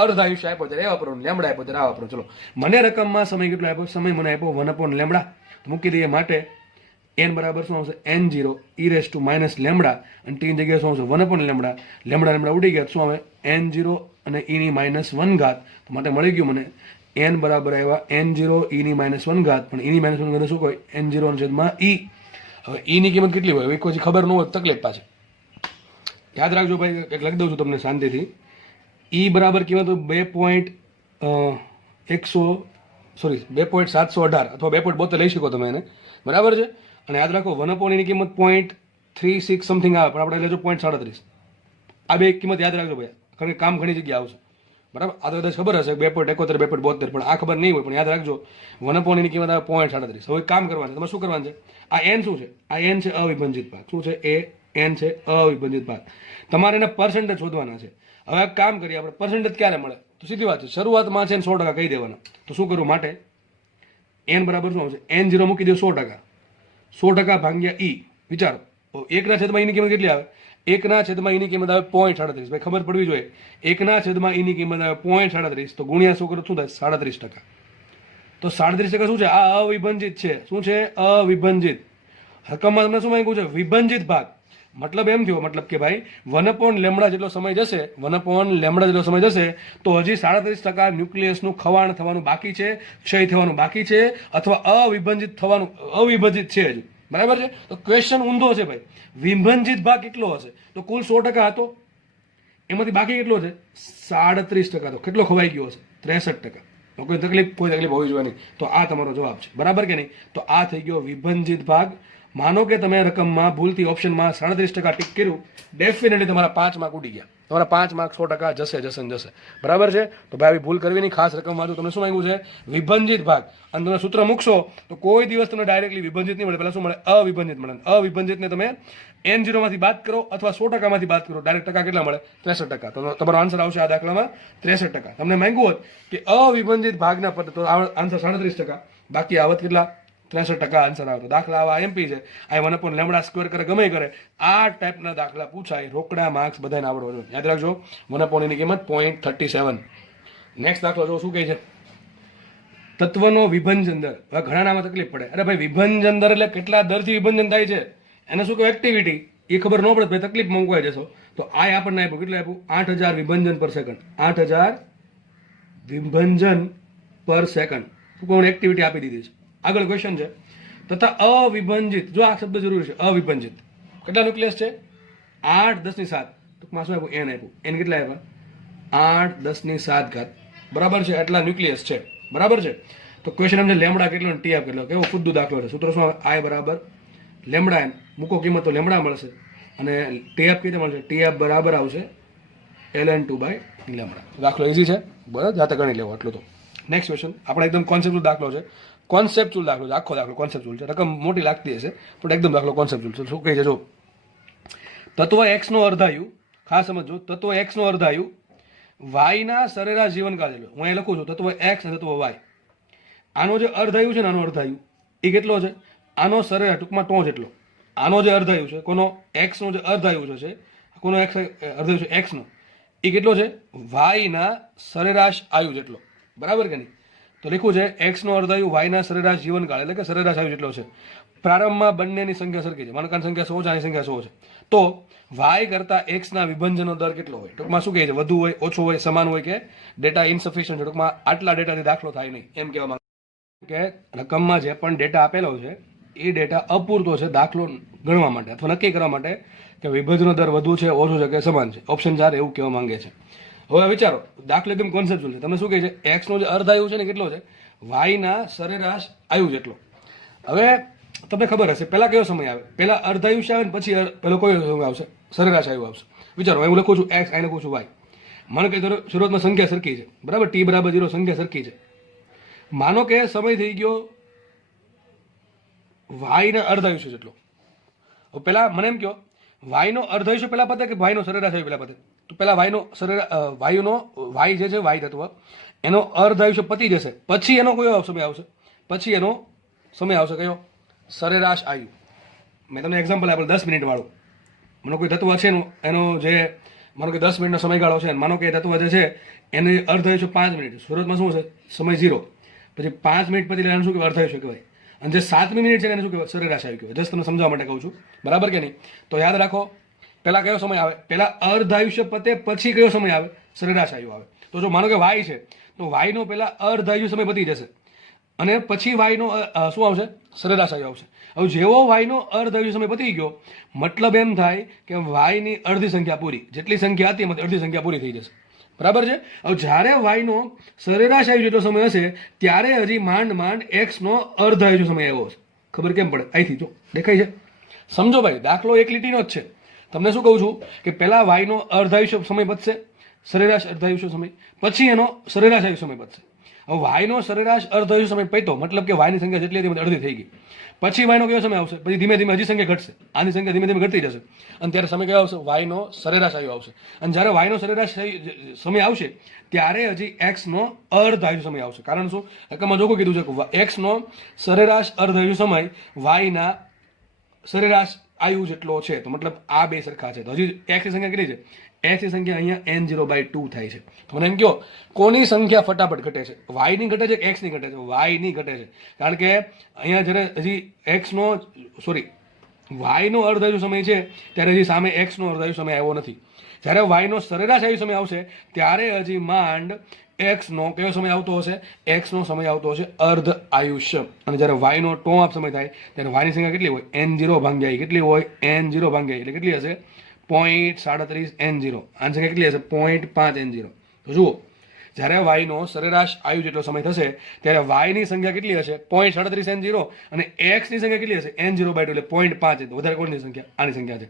અર્ધ આયુષ્ય આપ્યો ત્યારે એ વાપરો, લેમડા આપ્યો ત્યારે આ વાપરો. ચલો મને રકમમાં સમય કેટલો આપ્યો? સમય મને આપ્યો 1 લેમડા. મૂકી દઈએ માટે n બરાબર શું આવશે? n0 e raise to minus lambda અને t ની જગ્યાએ શું આવશે? 1 લેમડા. લેમડા ઉડી ગયા શું આવે? n0 અને e ની -1 ઘાત. તો માટે મળી ગયું મને n બરાબર આવ્યા n0 e ની -1 ઘાત. પણ e ની -1 ઘાત શું કોઈ? n0 છેદમાં e. હવે e ની કિંમત કેટલી હોય? કોઈ ખબર ન હોય તકલીફ પાછી. યાદ રાખજો ભાઈ, એક લખી દઉં છું તમને શાંતિથી. e બરાબર કિંમત 2.718 અથવા 2.72 લઈ શકો તમે એને બરાબર છે. અને યાદ રાખો 1 ની કિંમત 0.36 સમથિંગ આવે, પણ આપણે લેજો 0.37. આ બે કિંમત યાદ રાખજો ભાઈ, કારણ કે કામ ઘણી જગ્યાએ આવશે બરાબર. આ તો કદાચ ખબર હશે 2.71 2.72, પણ આ ખબર નહીં હોય. પણ યાદ રાખજો 1 ની કિંમત આવે 0.37. હવે કામ કરવાનું છે, તમારે શું કરવાનું છે? આ n શું છે? આ n છે અવિભંજિત ભાગ. શું છે? એ n છે અવિભંજિત ભાગ. તમારે એના પર્સન્ટેજ શોધવાના છે. હવે કામ કરીએ આપણે. પર્સન્ટેજ ક્યારે મળે? તો સીધી વાત છે, શરૂઆતમાં છે 100% કહી દેવાના. તો શું કરવું? માટે n બરાબર શું આવશે? n0 મૂકી દો 100%. 100% ભાગ્યા e. વિચારો 1/e ની કિંમત કેટલી આવે? 1/e ની કિંમત આવે 0.37. ભાઈ ખબર પડવી જોઈએ. 1/e ની કિંમત આવે 0.37. તો ગુણ્યા શું કરો? શું થાય? 37%. તો 37% શું છે? આ અવિભંજિત છે. શું છે? અવિભંજિત. રકમમાં તમને શું માંગ્યું છે? વિભંજિત ભાગ. મતલબ એમ થયો, મતલબ કે ભાઈ 1 લેમડા જેટલો સમય જશે, 1 લેમડા જેટલો સમય જશે તો હજી 37% ન્યુક્લિયસનું ખવાણ થવાનું બાકી છે, ક્ષય થવાનું બાકી છે, અથવા અવિભંજિત છે હજી બરાબર છે. તો ક્વેશ્ચન ઊંધો છે ભાઈ. વિભંજિત ભાગ કેટલો હશે? તો કુલ 100% હતો, એમાંથી બાકી કેટલો છે? 37%. તો કેટલો ખવાઈ ગયો હશે? 63%. કોઈ તકલીફ હોવી જોઈએ નહીં. તો આ તમારો જવાબ છે બરાબર કે નહીં? તો આ થઈ ગયો વિભંજિત ભાગ. માનો કે તમે રકમમાં ભૂલથી ઓપ્શનમાં 37% ટીક કર્યું, ડેફિનેટલી તમારા 5 માર્ક ઉડી ગયા. તમારા 5 માર્ક 100% જશે બરાબર છે. તો ભાઈ ભૂલ કરવી નહીં. ખાસ રકમ વાંચો. તમને શું માંગ્યું છે? વિભંજિત ભાગ. અને તમે સૂત્ર મૂકશો તો કોઈ દિવસ તમને ડાયરેક્ટલી વિભંજિત નહીં મળે. પહેલા શું મળે? અવિભંજિત મળે. અવિભંજિતને તમે n0 માંથી બાદ કરો અથવા 100% માંથી બાદ કરો, ડાયરેક્ટ ટકા કેટલા મળે? 63%. તો તમારો આન્સર આવશે આ દાખલામાં 63%. તમને માંગ્યું હોત કે અવિભંજિત ભાગના પદ, તો આન્સર 37%. બાકી આવત કેટલા? 63% આન્સર આવે. તો દાખલા આવા એમપી છે. આ 1 લેમડા સ્ક્વેર કરે ગમે કરે, આ ટાઈપના દાખલા પૂછાય. રોકડા માર્ક્સ બધાને આવડવો જોઈએ. યાદ રાખજો 1 ની કિંમત 0.37. નેક્સ્ટ દાખલો જો શું કહે છે? તત્વનો વિભંજન દર. હવે ઘણાનામાં તકલીફ પડે. અરે ભાઈ વિભંજન દર એટલે કેટલા દરથી વિભંજન થાય છે, એને શું કહેવાય? એક્ટિવિટી. એ ખબર ન પડે ભાઈ તકલીફમાં મુકાઈ જશો. તો આ આપણને આપ્યું, કેટલું આપ્યું? 8000 વિભંજન પર સેકન્ડ. 8000 વિભંજન પર સેકન્ડ. કોણ એક્ટિવિટી આપી દીધી છે. આગળ ક્વેશ્ચન છે તથા અવિભંજિત. જો આ શબ્દ જરૂરી છે, અવિભંજિત. કેટલા ન્યુક્લિયસ છે? 8 10 ની 7. ટૂંકમાં શું આપ્યું? n આપ્યું. n કેટલા આપ્યા? 8 10 ની 7 ઘાત બરાબર છે. એટલા ન્યુક્લિયસ છે બરાબર છે. તો ક્વેશ્ચન એમ છે લેમડા કેટલો ટી આપ કેટલો. કેવો ફુદ્દુ દાખલો છે. સૂત્ર શું આવે? i બરાબર લેમડા n. મૂકો કિંમત તો લેમડા મળશે અને ટી આપ કેટલી મળશે? ટી આપ બરાબર આવશે ln2/λ. દાખલો ઇઝી છે બરાબર, જાતે ગણી લેવો એટલું તો. નેક્સ્ટ ક્વેશ્ચન આપણે એકદમ કોન્સેપ્ચ્યુઅલ દાખલો છે. કોન્સેપ્ચ્યુઅલ દાખલો છે. આખો દાખલો કોન્સેપ્ચ્યુઅલ છે. રકમ મોટી લાગતી હશે પણ એકદમ દાખલો કોન્સેપ્ચ્યુઅલ છે. શું કહે છે જો? તત્વ x નો અર્ધાયુ, ખાસ સમજો, તત્વ x નો અર્ધાયુ y ના સરેરાશ જીવનકાળ જેટલો. હું અહીં લખું છું તત્વ x અને તત્વ y. આનો જે અર્ધાયુ છે ને, આનો અર્ધાયુ એ કેટલો છે? આનો સરેરાશ ટૂંકમાં ટોચ એટલો. આનો જે અર્ધાયુષ્ય કોનો એક્સનો જે અર્ધાયુષ્ય છે કોનો એક્સ અર્ધાયુષ્ય એક્સનો એ કેટલો છે વાયના સરેરાશ આયુ જેટલો, બરાબર કે નહીં? તો લખ્યું છે એક્સનો અર્ધાયુ વાયના સરેરાશ જીવનકાળ એટલે કે સરેરાશ આયુ જેટલો છે. પ્રારંભમાં બંનેની સંખ્યા સરખી છે, માનો કે આની સંખ્યા 100 છે, આની સંખ્યા 100 છે, તો વાય કરતા એક્સના વિભંજનનો દર કેટલો હોય? ટૂંકમાં શું કહે છે? વધુ હોય, ઓછો હોય, સમાન હોય કે ડેટા ઇનસફિશિયન્ટ છે? ટૂંકમાં આટલા ડેટાથી દાખલો થાય નહીં એમ કહેવા માંગે કે રકમમાં જે પણ ડેટા આપેલો છે એ ડેટા અપૂરતો છે દાખલો ગણવા માટે અથવા નક્કી કરવા માટે કે વિભજનનો દર વધુ છે, ઓછો છે કે સમાન છે. ઓપ્શન 4 એવું કહેવા માંગે છે. હવે વિચારો, દાખલો એકદમ કોન્સેપ્ચ્યુઅલ છે. તમને શું કહે છે? એક્સનો જે અર્ધાયુ છે ને કેટલો છે? વાયના સરેરાશ આયુ જેટલો. હવે તમને ખબર હશે પહેલા કયો સમય આવે? પહેલા અર્ધાયુષ્ય આવે ને પછી પેલો કયો સમય આવશે? સરેરાશ આયુ આવશે. વિચારો, હું લખું છું એક્સ, અહીં લખું છું વાય. માનો કે શરૂઆતમાં સંખ્યા સરખી છે, બરાબર? ટી બરાબર 0 સંખ્યા સરખી છે. માનો કે સમય થઈ ગયો વાયના અર્ધાયુષ્ય જેટલો. હવે પહેલા મને એમ કહો, વાયનો અર્ધાયુષ્ય પહેલા પતે કે વાયનો સરેરાશ આયુ પહેલા પતે? તો પહેલા વાય જે છે વાય તત્વ એનો અર્ધાયુષ્ય પતી જશે, પછી એનો કયો સમય આવશે? પછી એનો સમય આવશે કયો? સરેરાશ આયુ. મેં તમને એક્ઝામ્પલ આપેલું 10 મિનિટ વાળું. માનો કોઈ તત્વ છે એનો જે માનો કે 10 મિનિટનો સમયગાળો છે, માનો કે એ તત્વ જે છે એનું અર્ધાયુષ્ય 5 મિનિટ. શરૂઆતમાં શું છે? સમય 0, પછી 5 મિનિટ પછી એને શું કહેવાય? અર્ધાયુષ્ય કહેવાય. અને જે 7મી મિનિટ છે એને શું કહેવાય? સરેરાશ આયુ કહેવાય. જસ્ટ તમને સમજાવવા માટે કહું છું, બરાબર કે નહીં? તો યાદ રાખો, પહેલા કયો સમય આવે? પહેલા અર્ધાયુષ્ય પતે પછી કયો સમય આવે? સરેરાશ આયુ આવે. તો જો માનો કે વાય છે તો વાયનો પહેલા અર્ધાયુષ્ય સમય પતી જશે અને પછી વાયનો શું આવશે? સરેરાશ આયુ આવશે. હવે જેવો વાયનો અર્ધાયુષ્ય સમય પતી ગયો, મતલબ એમ થાય કે વાયની અડધી સંખ્યા પૂરી, જેટલી સંખ્યા હતી એમાંથી અડધી સંખ્યા પૂરી થઈ જશે, બરાબર છે? હવે જ્યારે વાયનો સરેરાશ આયુ જેટલો સમય હશે ત્યારે હજી માંડ એક્સનો અર્ધાયુષ્ય સમય આવ્યો હશે. ખબર કેમ પડે? અહીંથી જો દેખાય છે? સમજો ભાઈ, દાખલો એક લીટીનો જ છે. તમને શું કહું છું કે પહેલા વાયનો અર્ધાયુષ્ય સમય પતશે, સરેરાશ અર્ધાયુષ્ય સમય, પછી એનો સરેરાશ આયુ સમય પતશે. હવે વાયનો સરેરાશ અર્ધાયુષ્ય સમય પત્યો, મતલબ કે વાયની સંખ્યા જેટલી હતી અડધી થઈ ગઈ. પછી વાયનો કયો સમય આવશે? પછી ધીમે ધીમે હજી સંખ્યા ઘટશે, આની સંખ્યા ધીમે ધીમે ઘટતી જશે અને ત્યારે સમય કયો આવશે? વાયનો સરેરાશ આયુ આવશે. અને જ્યારે વાયનો સરેરાશ સમય આવશે ત્યારે હજી એક્સનો અર્ધાયુષ્ય સમય આવશે. કારણ શું? રકમમાં જોકો કીધું છે કે એક્સનો સરેરાશ અર્ધાયુષ્ય સમય વાયના સરેરાશ આયુ જેટલો છે. તો મતલબ આ બે સરખા છે. તો હજી એક્સની સંખ્યા કેટલી છે? એક્સની સંખ્યા અહીંયા n0/2 થાય છે. તો મને એમ કહો, કોની સંખ્યા ફટાફટ ઘટે છે? વાયની ઘટે છે કે એક્સની ઘટે છે? વાયની ઘટે છે. કારણ કે અહીંયા જ્યારે હજી વાયનો અર્ધાયુષ્ય સમય છે ત્યારે હજી સામે એક્સનો અર્ધાયુષ્ય સમય આવ્યો નથી. જ્યારે વાયનો સરેરાશ આયુ સમય આવશે ત્યારે હજી માંડ એક્સનો કયો સમય આવતો હશે? એક્સનો સમય આવતો હશે અર્ધ આયુષ્ય. અને જ્યારે વાયનો ટોપ સમય થાય ત્યારે વાયની સંખ્યા કેટલી હોય? n0/i. કેટલી હોય? n0/i એટલે કેટલી હશે? 0.37 n0. આની સંખ્યા કેટલી હશે? 0.5 n0. તો જુઓ, જ્યારે વાયનો સરેરાશ આયુ જેટલો સમય થશે ત્યારે વાયની સંખ્યા કેટલી હશે? 0.37 n0 અને એક્સની સંખ્યા કેટલી હશે? n0/2 એટલે 0.5. વધારે કોની સંખ્યા? આની સંખ્યા છે.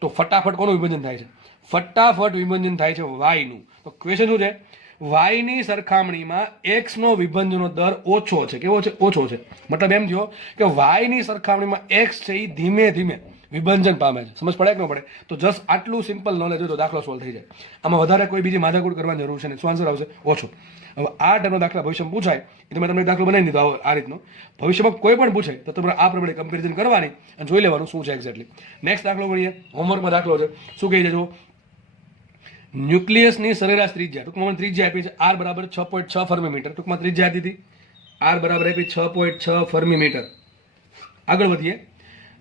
તો ફટાફટ કોનું વિભાજન થાય છે? ફટાફટ વિભાજન થાય છે વાયનું. તો ક્વેશ્ચન શું છે? વાયની સરખામણીમાં એક્સનો વિભાજનનો દર ઓછો છે. કેવો છે? ઓછો છે. મતલબ એમ થયો કે વાયની સરખામણીમાં એક્સ છે એ ધીમે ધીમે વિભાજન પામે છે. સમજ પડે કે ન પડે? તો જસ્ટ આટલું સિમ્પલ નોલેજ હોય તો દાખલો સોલ્વ થઈ જાય. આમાં વધારે કોઈ બીજી માથાકૂટ કરવાની જરૂર છે નહીં. શું આન્સર આવશે? ઓછો. હવે આ ટાઈપનો દાખલા ભવિષ્યમાં પૂછાય એ તમે તમને દાખલો બનાવી દીધો આ રીતનો. ભવિષ્યમાં કોઈ પણ પૂછે તો તમારે આ પ્રમાણે કમ્પેરિઝન કરવાની અને જોઈ લેવાનું શું છે એક્ઝેક્ટલી. નેક્સ્ટ દાખલો ગણીએ. હોમવર્કમાં દાખલો છે. શું કહી દેજો? ન્યુક્લિયસની સરેરાશ ત્રિજ્યા. ટૂંકમાં ત્રિજ્યા આપી છે r બરાબર 6.6 ફર્મીમીટર. ટૂંકમાં ત્રિજ્યા આપી હતી r બરાબર આપી 6.6 ફર્મીમીટર. આગળ વધીએ.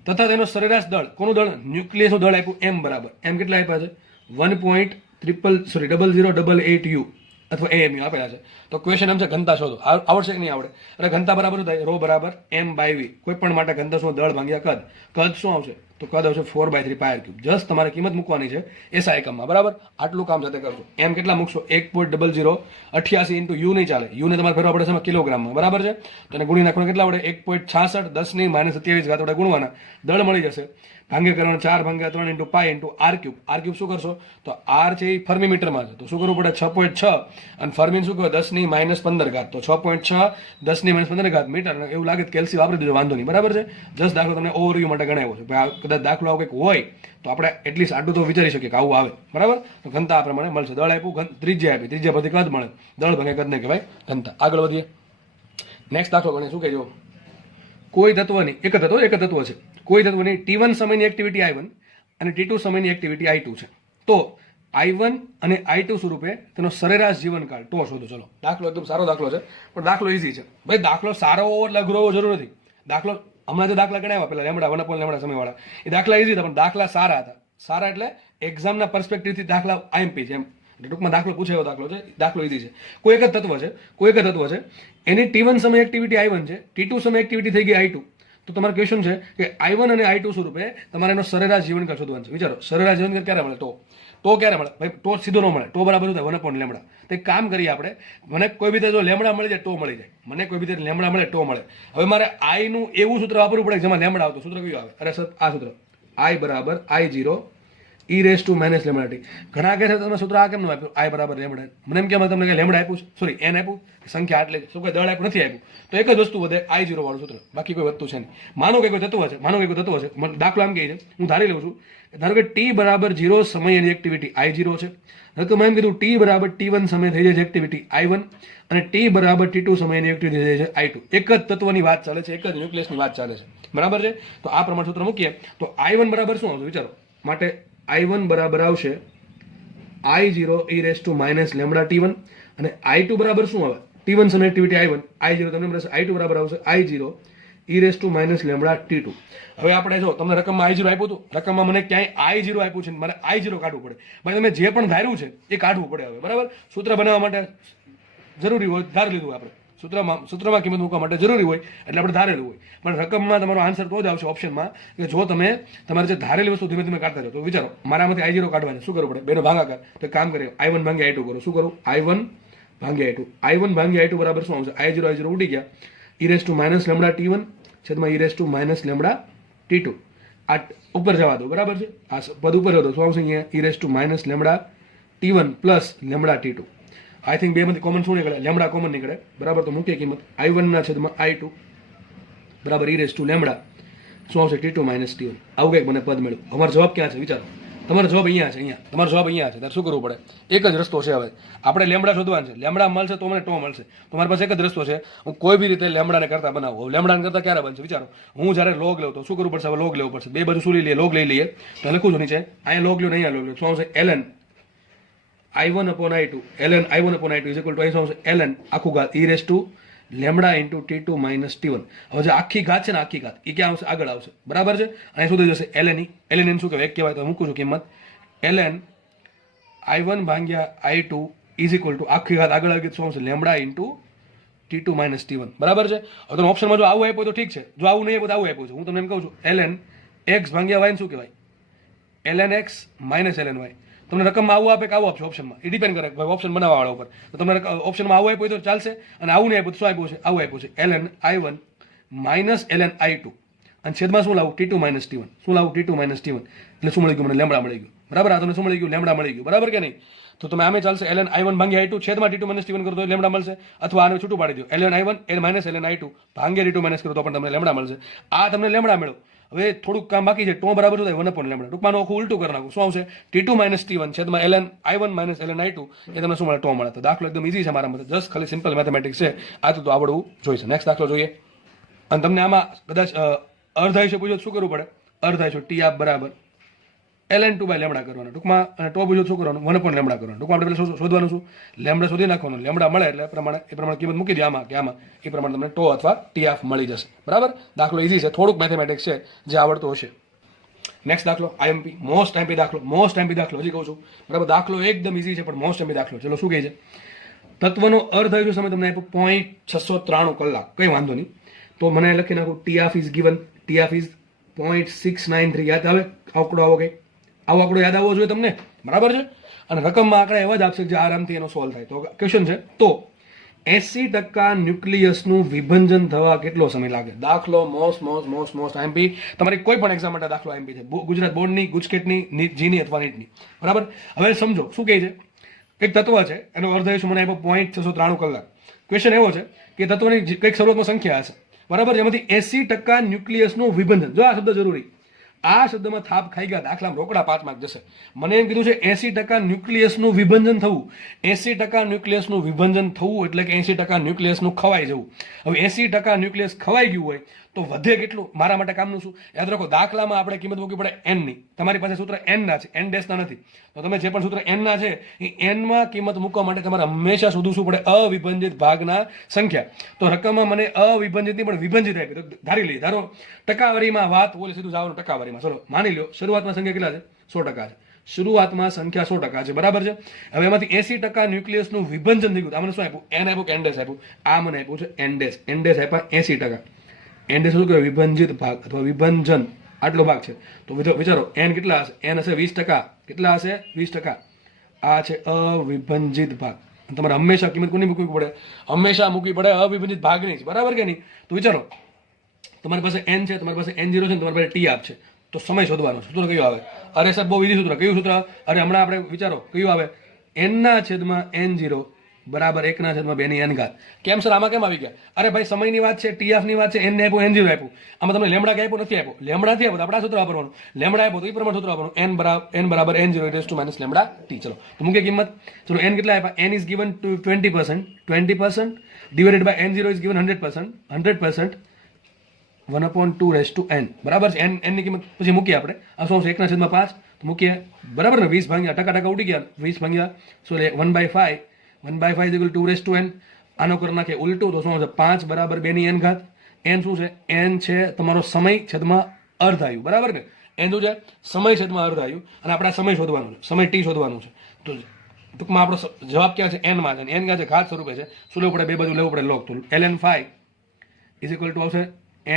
તથા તેનો સરેરાશ દળ, કોનું દળ? ન્યુક્લિયસનું દળ આપ્યું m બરાબર. m કેટલા આપ્યા છે? 1.0088 u અથવા AMU આપેલા છે. તો ક્વેશ્ચન એમ છે ઘનતા શોધો. આવડશે કે નહીં આવડે? અરે ઘનતા બરાબર શું થાય? ρ બરાબર m/v. કોઈ પણ માટે ઘનતા શું? દળ ભાગ્યા કદ. કદ શું આવશે? તો કદ આવશે 4/3 πr3. જસ્ટ તમારે કિંમત મૂકવાની છે એસઆઈ એકમમાં, બરાબર? આટલું કામ સાથે કરજો. એમ કેટલા મૂકશો? 1.0088 ઇન્ટુ યુ નહીં ચાલે. યુ ને તમારે ફેરવા પડે છે કિલોગ્રામમાં, બરાબર છે? તો એને ગુણી નાખવાનું કેટલા વડે? 1.66 10 - 27 ઘાત વડે ગુણવાના. દળ મળી જશે. ભાંગે કરવાનું 4/3 into pi into r3. r3 શું કરશો? તો r છે એ ફર્મીમીટરમાં છે. તો શું કરવું પડે? 6.6 અને ફર્મીન શું કહેવાય? 10 - 15 ઘાત. તો 6.6 10 - 15 ઘાત મીટર. એવું લાગે તો કેલ્સી વાપરી દેજો, વાંધો નહીં, બરાબર છે? જસ્ટ દાખલો તમને ઓવરવ્યુ માટે ગણાવ્યો છે. કદાચ દાખલો આવો કંઈક હોય તો આપણે એટલીસ્ટ આટલું તો વિચારી શકીએ કે આવું આવે, બરાબર? તો ઘનતા આ પ્રમાણે મળશે. દળ આપ્યું, ત્રિજ્યા આપી, ત્રિજ્યા પરથી કદ મળે. દળ ભાગે કદને કહેવાય ઘનતા. આગળ વધીએ. નેક્સ્ટ દાખલો ગણીએ. શું કહેજો? કોઈ તત્વની એક તત્વ છે. કોઈ તત્વની T1 સમયની એક્ટિવિટી I1 અને T2 સમયની એક્ટિવિટી I2 છે, તો I1 અને I2 સ્વરૂપે તેનો સરેરાશ જીવનકાળ તો શોધો. ચલો, દાખલો એકદમ સારો દાખલો છે, પણ દાખલો ઈઝી છે ભાઈ. દાખલો સારો હોવો એટલે અઘરો હોવો જરૂર નથી. દાખલો હમણાં જે દાખલા ગણાવ્યા પેલા લેમડા 1/λ સમયવાળા, એ દાખલા ઈઝી હતા, પણ દાખલા સારા હતા. સારા એટલે એક્ઝામના પર્સપેક્ટિવથી દાખલા IMP છે, એમ ટૂંકમાં દાખલો પૂછે એવો દાખલો છે. દાખલો ઈઝી છે. કોઈ એક જ તત્વ છે, એની T1 સમય એક્ટિવિટી I1 છે, T2 સમય એક્ટિવિટી થઈ ગઈ I2. તો તમારો ક્વેશ્ચન છે કે I1 અને I2 સ્વરૂપે તમારે એનો સરેરાશ જીવનકાળ શોધવાનો છે. વિચારો, સરેરાશ જીવનકાળ ક્યારે મળે? તો ક્યારે મળે ભાઈ? તો સીધો ન મળે. તો બરાબર શું થાય? 1/λ. તો એક કામ કરીએ આપણે, મને કોઈ બી જો લેમડા મળી જાય તો મળી જાય, મને કોઈ બી લેમડા મળે તો મળે. હવે મારે I નું એવું સૂત્ર વાપરવું પડે જેમાં લેમડા આવતો. સૂત્ર કયું આવે? અરે સર, આ સૂત્ર I બરાબર I0 e raise to minus lambda t. ઘણા કહે છે તમે સૂત્ર આ કેમ ન આપ્યું? I બરાબર લેમડા. મને એમ કેમ તમને લેમડા આપ્યું, સોરી n આપ્યું, સંખ્યા આટલે શું કોઈ દળ આપ્યું નથી આપ્યું, તો એક જ વસ્તુ વધે, I0 વાળું સૂત્ર, બાકી કોઈ વધતું છે નહીં. માનો કે કોઈ તત્વ છે, દાખલો આમ કહે છે, હું ધારી લઉં છું, ધારો કે T બરાબર 0 સમય એની એક્ટિવિટી I0 છે. રકમ એમ કીધું T બરાબર T1 સમય થઈ જાય છે એક્ટિવિટી I1 અને T બરાબર T2 સમયની એક્ટિવિટી થઈ જાય છે I2. એક જ તત્વની વાત ચાલે છે, એક જ ન્યુક્લિયસની વાત ચાલે છે, બરાબર છે. તો આ પ્રમાણે સૂત્ર મૂકીએ તો I1 બરાબર શું આવશે? વિચારો, માટે I1 બરાબર આવશે I0 e raise to minus lambda T1 અને I2 બરાબર શું આવે? T1 સમય એક્ટિવિટી I1, I0 તમને મળશે I2 બરાબર આવશે I0 e raise to minus lambda T2. હવે આપણે જો તમને રકમમાં I0 આપ્યું હતું, રકમમાં મને ક્યાંય I0 આપ્યું છે, મારે I0 કાઢવું પડે. ભાઈ તમે જે પણ ધાર્યું છે એ કાઢવું પડે હવે, બરાબર. સૂત્ર બનાવવા માટે જરૂરી હોય ધારી લીધું આપણે, સૂત્રમાં કિંમત મૂકવા માટે જરૂરી હોય એટલે આપણે ધારેલું હોય. પણ રકમમાં તમારો આન્સર તો જ આવશે ઓપ્શનમાં કે જો તમે તમારે જે ધારેલી વસ્તુ ધીમે ધીમે કાઢતા જાઓ. તો વિચારો, મારામાંથી I0 કાઢવા છે, શું કરવું પડે? બેનો ભાગાકાર. તો કામ કરીએ, I1 ભાગ્યા I2 કરો. શું કરું? I1 ભાગ્યા I2. I1 ભાગ્યા I2 બરાબર શું આવશે? I0 ઉડી ગયા, e raise to minus lambda T1 છેદમાં e raise to minus lambda T2. આ ઉપર જવા દો, બરાબર છે. આ પદ ઉપર જવા દો, શું આવશે અહીંયા? e raise to minus lambda T1 plus lambda T2. I think બેમાંથી કોમન શું નીકળે? લેમડા કોમન નીકળે, બરાબર. તો મૂકીએ કિંમત I1 ના છેદમાં I2 બરાબર e રેસ ટુ લેમડા શું આવશે? T2 minus T1. આવું કંઈક મને પદ મળ્યું. અમારો જવાબ ક્યાં છે? વિચારો, તમારો જવાબ અહીંયા છે, અહીંયા તમારો જવાબ અહીંયા છે. ત્યારે શું કરવું પડે? એક જ રસ્તો છે. હવે આપણે લેમડા શોધવાનું છે. લેમડા મળશે તો મને ટો મળશે. તો મારી પાસે એક જ રસ્તો છે, હું કોઈ બી રીતે લેમડાને કરતા બનાવું. લેમડાને કરતા ક્યારે બનશે? વિચારો, હું જ્યારે લોગ લેવું તો શું કરવું પડશે? હવે લોગ લેવું પડશે. બે બાજુ શું લઈ લઈએ? લોગ લઈ લઈએ. તો લખું છું નીચે, અહીંયા લોગ લ્યો ને અહીંયા લોગ લ્યો. શું આવશે? ln I1 upon I2, ln I1 upon I2 is equal to, અહીં શું આવશે? ln આખું ઘાત e raise to lambda into T2 minus T1. હવે જે આખી ઘાત છે ને, આખી ઘાત એ ક્યાં આવશે? આગળ આવશે, બરાબર છે. અહીં શું થઈ જશે? ln શું કહેવાય? એક કહેવાય. તો મૂકું છું કિંમત ln I1 ભાગ્યા I2 ઇઝ ઇક્વલ ટુ આખી ઘાત આગળ આવી શું આવશે? Lambda into T2 minus T1, બરાબર છે. હવે તમે ઓપ્શનમાં જો આવું આપ્યું તો ઠીક છે, જો આવું નહીં આપ્યું તો આવું આપ્યું છે. હું તમને એમ કહું છું, ln x ભાગ્યા y શું કહેવાય? ln x minus ln y. તમને રકમમાં આવું આપે કે આવું આપશે ઓપ્શનમાં, એ ડિપેન્ડ કરે ભાઈ ઓપ્શન બનાવવાવાળા ઉપર. તો તમને ઓપ્શનમાં આવું આપ્યું તો ચાલશે, અને આવું નહીં આપ્યું તો શું આપ્યું છે? આવું આપ્યું છે ln I1 minus ln I2 અને છેદમાં શું લાવું? T2 minus T1. શું લાવું? T2 minus T1. એટલે શું મળી ગયું? મને લેમડા મળી ગયું, બરાબર. આ તમને શું મળી ગયું? લેમડા મળી ગયું, બરાબર કે નહીં? તો તમે આમે ચાલશે, ln I1 ભાગ્યા I2 છેદમાં T2 માઇનસ T1 કરો તો લેમડા મળશે, અથવા આને છૂટું પાડી દો, ln I1 minus ln I2 ભાગ્યા T2 માઇનસ કરો તો પણ તમને લેમડા મળશે. આ તમને લેમડા મળ્યો. હવે થોડુંક કામ બાકી છે. ટો બરાબર શું થાય? 1/λ. ટૂંકમાં આખું ઉલટું કરી નાખું. શું આવશે? T2 માઇનસ T1 છેદમાં ln I1 minus ln I2. એ તમને શું મળે? ટો મળે. તો દાખલો એકદમ ઈઝી છે મારા મતે, જસ્ટ ખાલી સિમ્પલ મેથેમેટિક્સ છે. આ તો આવડવું જોઈશે. નેક્સ્ટ દાખલો જોઈએ. અને તમને આમાં કદાચ અર્ધાયુષ્ય પૂછો શું કરવું પડે? અર્ધાયુષ્ય T આપ બરાબર ln 2/λ કરવાનું. ટૂંકમાં અને ટો પૂછો શું કરવાનું? 1/λ કરવાનું. ટૂંકમાં આપણે પહેલાં શોધવાનું શું? લેમડા શોધી નાખવાનું. લેમડા મળે એટલે એ પ્રમાણે કિંમત મૂકી દે આમાં કે આમાં, એ પ્રમાણે તમને ટો અથવા ટી હાફ મળી જશે, બરાબર. દાખલો ઈઝી છે, થોડુંક મેથેમેટિક્સ છે જે આવડતું હશે. નેક્સ્ટ દાખલો IMP, મોસ્ટ એમપી દાખલો હજી કહું છું, બરાબર. દાખલો એકદમ ઈઝી છે પણ મોસ્ટ એમપી દાખલો. ચલો શું કહે છે? તત્વનો અર્ધાયુષ્ય સમય તમને આપ્યો 0.693 કલાક, કંઈ વાંધો નહીં. તો મને લખી નાખું T half is given, T half is 0.693. યાદ આવે આંકડો? આવો કંઈ આવો આંકડો યાદ આવવો જોઈએ તમને, બરાબર છે. અને રકમમાં આંકડા એવા જ આપશે જે આરામથી એનો સોલ્વ થાય. તો ક્વેશ્ચન છે, તો 80% ન્યુક્લિયસનું વિભંજન થવા કેટલો સમય લાગે? દાખલો મોસ્ટ IMP. તમારી કોઈ પણ એક્ઝામ માટે દાખલો IMP છે, ગુજરાત બોર્ડની, ગુજકેટની, જીની અથવા નીટની, બરાબર. હવે સમજો શું કહે છે? એક તત્વ છે, એનો અર્ધાયુષ્ય મને આપ્યો 0.693 કલાક. ક્વેશ્ચન એવો છે કે તત્વની કંઈક શરૂઆતમાં સંખ્યા હશે, બરાબર, જેમાંથી 80% ન્યુક્લિયસનું વિભંજન. જો આ શબ્દ જરૂરી, આ શબ્દમાં થાપ ખાઈ ગયા, દાખલામાં રોકડા 5 માર્ક જશે. મને એમ કીધું છે 80% ન્યુક્લિયસનું વિભંજન થવું. 80% ન્યુક્લિયસનું વિભંજન થવું એટલે કે 80% ન્યુક્લિયસનું ખવાઈ જવું. હવે 80% ન્યુક્લિયસ ખવાઈ ગયું હોય તો વધે કેટલું મારા માટે કામનું શું? યાદ રાખો, દાખલામાં આપણે કિંમત મૂકવી પડે n ની. તમારી પાસે સૂત્ર n ના છે, n ડેશ ના નથી. તો તમે જે પણ સૂત્ર n ના છે એ n માં કિંમત મૂકવા માટે તમારે હંમેશા શોધવું શું પડે? અવિભાજિત ભાગના સંખ્યા. તો રકમમાં મને અવિભાજિત નહીં પણ વિભાજિત આપી. તો ધારી લઈએ, ધારો ટકાવારીમાં વાત બોલે સીધું જવાનું ટકાવારીમાં. ચલો માની લો શરૂઆતમાં સંખ્યા કેટલા છે? 100% છે. શરૂઆતમાં સંખ્યા 100% છે, બરાબર છે. હવે એમાંથી 80% ન્યુક્લિયસનું વિભાજન થઈ ગયું. આમને શું આપ્યું? n આપ્યું કે n ડેશ આપ્યું? આ મને આપ્યું છે n ડેશ. n ડેશ આપ્યા 80%. n ડેશ શું કહેવાય? વિભાજિત ભાગ અથવા વિભાજન. આટલો ભાગ છે. તો વિચારો n કેટલા હશે? n હશે 20%. કેટલા હશે? 20%. આ છે અવિભાજિત ભાગ. તમારે હંમેશા કિંમત કોની મૂકવી પડે? હંમેશા મૂકવી પડે અવિભાજિત ભાગની જ, બરાબર કે નહીં? તો વિચારો, તમારી પાસે n છે, તમારી પાસે n0 છે, તમારી પાસે t આપ છે. તો સમય શોધવાનો છે. સૂત્ર કયું આવે? અરે સાહેબ બહુ ઈઝી સૂત્ર. કયું સૂત્ર? અરે હમણાં આપણે વિચારો કયું આવે? n/n0 બરાબર 1/2 ની n ઘાત. કેમ સર આમાં કેમ આવી ગયા? અરે ભાઈ સમયની વાત છે, tf ની વાત છે, n ને આપ્યું, n0 આપ્યું. આમાં તમને લેમડા કે આપ્યું? નથી આપ્યું. લેમડા નથી આપ્યું તો આપણે આ સૂત્ર વાપરવાનું. લેમડા આપ્યું તો એ પ્રમાણે સૂત્ર વાપરવાનું. n બરાબર n0 e - લેમડા t. ચલો તો મૂકે કિંમત. ચલો n કેટલા આપ્યા? n is given to 20%. 20% divided by n0 is given 100%. 100% 1/2 બરાબર છે. n ની કિંમત પછી મૂકીએ આપણે. આ શું આવશે? 1/5 તો મૂકીએ, બરાબર ને? 20 ભાગ્યા ટકા ઉડી ગયા. 20 ભાગ્યા 1/5. 1/5 is equal to 2n. આનો કરી નાખીએ ઉલટું તો શું આવશે? 5 બરાબર 2 ની n ઘાત. n શું છે? n છે તમારો સમય છેદમાં અર્ધાયુ, બરાબર ને? n શું છે? સમય છેદમાં અર્ધાયુ. અને આપણે આ સમય શોધવાનો છે, સમય t શોધવાનો છે. તો ટૂંકમાં આપણો જવાબ ક્યાં છે? n માં છે. n ક્યાં છે? ઘાત સ્વરૂપે છે. શું લેવું પડે? બે બાજુ લેવું પડે લોગ. તો ln5 is equal to આવશે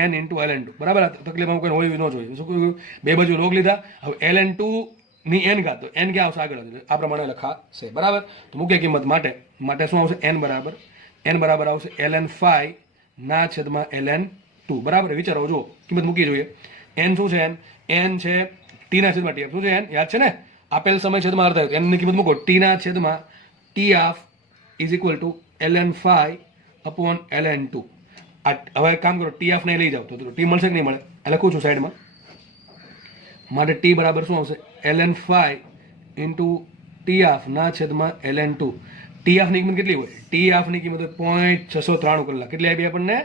n into ln2, બરાબર? તકલીફમાં કોઈ હોવી ન જોઈએ. શું કહ્યું? બે બાજુ લોગ લીધા. હવે ln2 ની n ઘાત, તો n ક્યાં આવશે? આગળ આ પ્રમાણે લખાશે, બરાબર? તો મુખ્ય કિંમત માટે શું આવશે? n બરાબર આવશે ln5 ના છેદમાં ln2, બરાબર? વિચારો, જુઓ કિંમત મૂકી જોઈએ. n શું છે? n છે t ના છેદમાં tf. શું છે n? યાદ છે ને? આપેલ સમય છેદમાં અર્ધ n ની કિંમત મૂકો. t ના છેદમાં tf is equal to ln5 upon ln2. હવે એક કામ કરો, tf ને લઈ જાઓ તો t મળશે કે નહીં મળે? લખું છું સાઈડમાં. માટે t બરાબર શું આવશે? ln5 ઇન્ટુ tf ના છેદમાં ln2. tf ની કિંમત કેટલી હોય? tf ની કિંમત 0.693 કલાક. કેટલી આપી આપણને?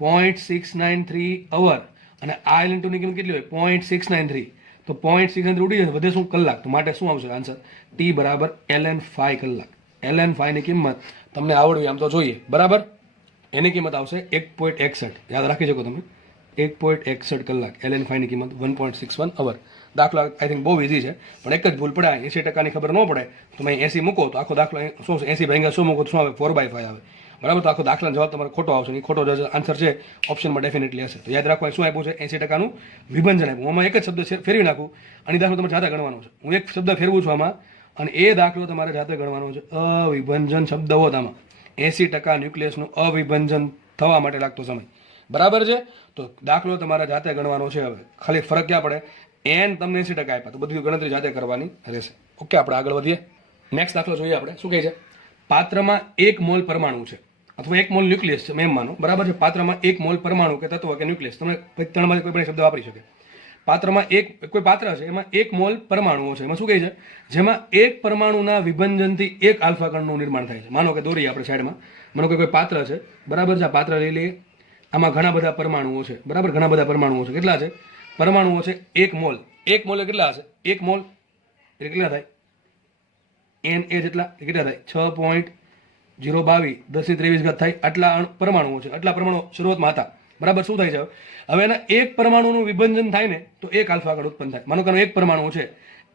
0.693 અવર. અને આ ln2 ની કિંમત કેટલી હોય? 0.693. તો 0.693 ઉડી જાય, વધે શું? કલાક. તો માટે શું આવશે આન્સર? t બરાબર ln5 કલાક. ln5 ની કિંમત તમને આવડવી આમ તો જોઈએ, બરાબર? એની કિંમત આવશે 1.61. યાદ રાખી શકો તમે, 1.61 કલાક. ln5 ની કિંમત 1.61 અવર. દાખલો આઈ થિંક બહુ ઇઝી છે, પણ એક જ ભૂલ પડે. 80% ખબર ન પડે તો તમે 80 મૂકો તો આખો દાખલો શું છે? 80 ભાગ્યા 100 મૂકો તો શું આવે? 4/5 આવે, બરાબર? તો આખો દાખલાનો જવાબ તમારો ખોટો આવશે. એ ખોટો આન્સર છે ઓપ્શનમાં ડેફિનેટલી હશે. તો યાદ રાખવા શું આપ્યું છે? 80%નું વિભાજન આપ્યું. આમાં એક જ શબ્દ છે, ફેરવી નાખું અને દાખલો તમારે જાતે ગણવાનો છે. હું એક શબ્દ ફેરવું છું આમાં અને એ દાખલો તમારે જાતે ગણવાનો છે. અવિભાજન શબ્દ હોત આમાં 80% ન્યુક્લિયસનું અવિભાજન થવા માટે લાગતો સમય, બરાબર છે? તો દાખલો તમારે જાતે ગણવાનો છે. હવે ખાલી ફરક ક્યાં પડે? n તમને 80% આપ્યા તો બધી ગણતરી જાતે કરવાની રહેશે. ઓકે, આપણે આગળ વધીએ. નેક્સ્ટ દાખલો જોઈએ આપણે. શું કહે છે? પાત્રમાં 1 મોલ પરમાણુ છે અથવા 1 મોલ ન્યુક્લિયસ છે, એમ માનો, બરાબર છે? પાત્રમાં 1 મોલ પરમાણુ કે તત્વ કે ન્યુક્લિયસ, તમે ત્રણમાંથી કોઈ પણ શબ્દ વાપરી શકે. પાત્રમાં કોઈ પાત્ર છે, એમાં 1 મોલ પરમાણુઓ છે. એમાં શું કહે છે? જેમાં એક પરમાણુના વિભંજનથી એક આલ્ફા કણનું નિર્માણ થાય છે. માનો કે દોરી આપણે સાઈડમાં, માનો કે કોઈ પાત્ર છે, બરાબર છે? આ પાત્ર લઈ લઈએ. આમાં ઘણા બધા પરમાણુઓ છે, બરાબર? ઘણા બધા પરમાણુઓ છે. કેટલા છે પરમાણુઓ? છે 1 મોલ. 1 મોલ કેટલા હશે? 1 મોલ એટલે કેટલા થાય? n a જેટલા. કેટલા થાય? 6.022 1023 થાય. આટલા પરમાણુઓ છે. આટલા પરમાણુ શરૂઆતમાં હતા, બરાબર? શું થાય છે હવે? એના એક પરમાણુનું વિભંજન થાય ને તો એક આલ્ફા કણ ઉત્પન્ન થાય. માનો કે એક પરમાણુ છે,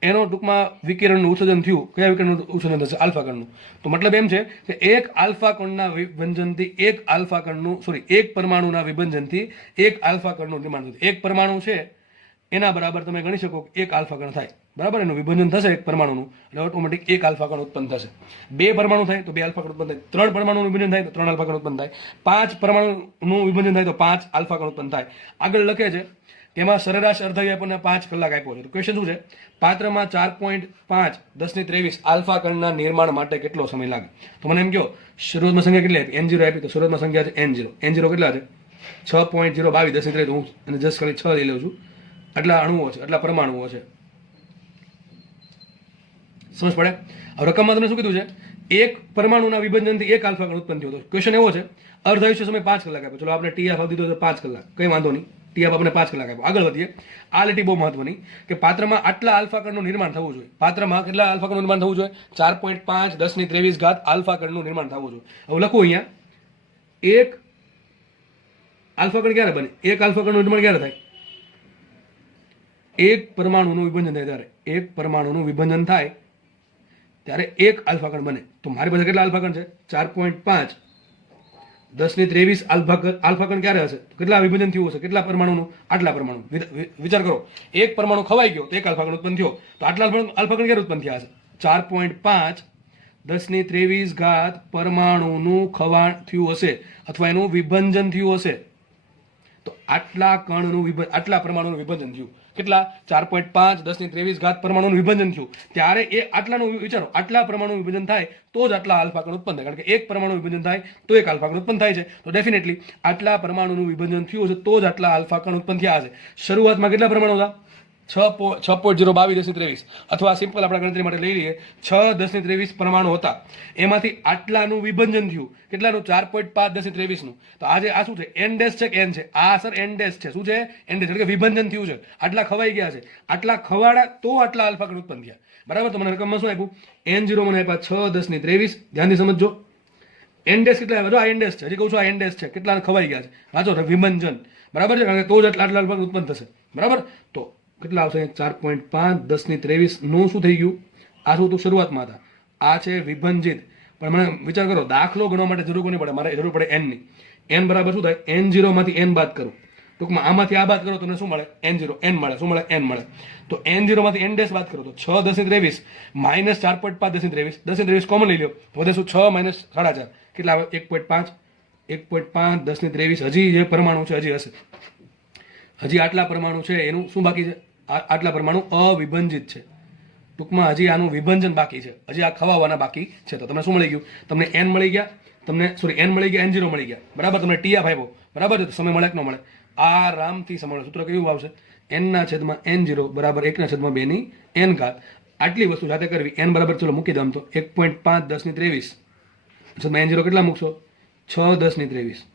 એનો ટૂંકમાં વિકિરણનું ઉત્સર્જન થયું. કયા વિકિરણનું ઉત્સર્જન થશે? આલ્ફા કણનું. તો મતલબ એમ છે કે એક આલ્ફા કણના વિભંજનથી એક આલ્ફા કણનું એક પરમાણુના વિભંજનથી એક આલ્ફા કણનું નિર્માણ થયું. એક પરમાણુ છે એના બરાબર તમે ગણી શકો એક આલ્ફા કણ થાય, બરાબર? એનું વિભંજન થશે એક પરમાણુનું એટલે ઓટોમેટિક એક આલ્ફા કણ ઉત્પન્ન થશે. 2 પરમાણુ થાય તો 2 આલ્ફા કણ ઉત્પન્ન થાય. 3 પરમાણુનું વિભંજન થાય તો 3 આલ્ફા કણ ઉત્પન્ન થાય. 5 પરમાણુનું વિભંજન થાય તો 5 આલ્ફા કણ ઉત્પન્ન થાય. આગળ લખે છે કે એમાં સરેરાશ અર્ધાયુ આપણને 5 કલાક આપ્યો છે. તો ક્વેશ્ચન શું છે? પાત્રમાં 4.5 1023 આલ્ફા કણના નિર્માણ માટે કેટલો સમય લાગે? તો મને એમ કહો, શરૂઆતમાં સંખ્યા કેટલી આપી? n0 આપી. તો શરૂઆતમાં સંખ્યા છે n0. n0 કેટલા છે? 6.022 1023. હું અને જસ્ટ ખાલી 6 લઈ લઉં છું. આટલા અણુઓ છે, આટલા પરમાણુઓ છે. સમજ પડે? હવે રકમમાં તમને શું કીધું છે? એક પરમાણુના વિભંજનથી એક આલ્ફા કણ ઉત્પન્ન થયો. તો ક્વેશ્ચન એવો છે, અર્ધ આયુષ્ય સમય 5 કલાક આપ્યો. ચલો આપણે ટીએફ આપી દીધો 5 કલાક, કંઈ વાંધો નહીં, ટીએફ આપણે 5 કલાક આપ્યો. આગળ વધીએ. આ લીટી બહુ મહત્વની કે પાત્રમાં આટલા આલ્ફા કણનું નિર્માણ થવું જોઈએ. પાત્રમાં કેટલા આલ્ફા કણનું નિર્માણ થવું જોઈએ? 4.5 1023 આલ્ફા કણનું નિર્માણ થવું જોઈએ. હવે લખું અહીંયા, એક આલ્ફા કણ ક્યારે બને? એક આલ્ફા કણનું નિર્માણ ક્યારે થાય? એક પરમાણુનું વિભંજન થાય ત્યારે. એક પરમાણુનું વિભંજન થાય ત્યારે એક આલ્ફા કણ બને. તો મારી પાસે કેટલા આલ્ફા કણ છે? 4.5 1023 આલ્ફા કણ ક્યારે હશે? તો કેટલા વિભજન થયું હશે? કેટલા પરમાણુનું? આટલા પરમાણુ. વિચાર કરો, એક પરમાણુ ખવાઈ ગયો તો એક આલ્ફા કણ ઉત્પન્ન થયો, તો આટલા આલ્ફા કણ ક્યારે ઉત્પન્ન થયા હશે? 4.5 1023 પરમાણુનું ખવાણ થયું હશે અથવા એનું વિભંજન થયું હશે. તો આટલા કણનું આટલા પરમાણુનું વિભજન થયું. કેટલા? 4.5 1023 પરમાણુનું વિભજન થયું ત્યારે એ આટલાનું વિચારો, આટલા પરમાણુનું વિભજન થાય તો જ આટલા આલ્ફા કણ ઉત્પન્ન થાય. કારણ કે એક પરમાણુ વિભજન થાય તો એક આલ્ફા કણ ઉત્પન્ન થાય છે. તો ડેફિનેટલી આટલા પરમાણુનું વિભજન થયું હશે તો જ આટલા આલ્ફા કણ ઉત્પન્ન થયા હશે. શરૂઆતમાં કેટલા પરમાણુ હતા? 6.022 1023 અથવા સિમ્પલ આપણે ગણતરી માટે લઈ લઈએ 6 1023 પરમાણુ હતા. એમાંથી આટલાનું વિભજન થયું. કેટલાનું? 4.5 1023 નું. તો આજે આ શું છે? એન ડેશ છે કે એન છે? આ સર એન ડેશ છે. શું છે? એન ડેશ, એટલે કે વિભજન થયું છે. આટલા ખવાઈ ગયા છે, આટલા ખવાડા તો આટલા આલ્ફા કણ ઉત્પન્ન થયા. બરાબર. તો મને રકમમાં શું આપ્યું? n0 મને આપ્યા 6 1023. ધ્યાનથી સમજજો. એન ડેશ કેટલા આવ્યા? જો આ એન ડેશ છે, હજી કહું છું આ એન ડેશ છે. કેટલા ખવાઈ ગયા છે? વાંચો, વિભંજન. બરાબર છે, કારણ કે તો જ આટલા આલ્ફા કણ ઉત્પન્ન થશે. બરાબર. તો કેટલા આવશે? 4.5 1023 નું શું થઈ ગયું? આ શું હતું? શરૂઆતમાં હતા. આ છે વિભંજિત. પણ મને વિચાર કરો, દાખલો ગણવા માટે જરૂર કોની પડે? મારે જરૂર પડે એન ની. એન બરાબર શું થાય? n0 માંથી n બાદ કરો. ટૂંકમાં આમાંથી આ બાદ કરો તમને શું મળે? n0 n મળે. શું મળે? n મળે. તો n0 માંથી n ડેશ બાદ કરો તો 6 1023 માઇનસ 4.5 1023 1023 કોમન લઈ લો તો વધે શું? 6 માઇનસ 4.5 કેટલા આવે? 1.5 1.5 1023. હજી જે પરમાણુ છે હજી હશે, હજી આટલા પરમાણુ છે એનું શું બાકી છે? આટલા પરમાણુ અવિભંજિત છે. ટૂંકમાં હજી આનું વિભંજન બાકી છે, હજી આ ખવાવાના બાકી છે. તો તમને શું મળી ગયું? તમને n મળી ગયા, તમને n મળી ગયા, n0 મળી ગયા. બરાબર. તમને ટીએફ આપ્યો. બરાબર છે. તો સમય મળે કે ન મળે? આરામથી સમય. સૂત્ર કેવું આવશે? n/n0 બરાબર 1/2 ની n ઘાત. આટલી વસ્તુ જાતે કરવી. n બરાબર, ચલો મૂકી દો આમ તો 1.5 1023 n0 કેટલા મૂકશો? 6 1023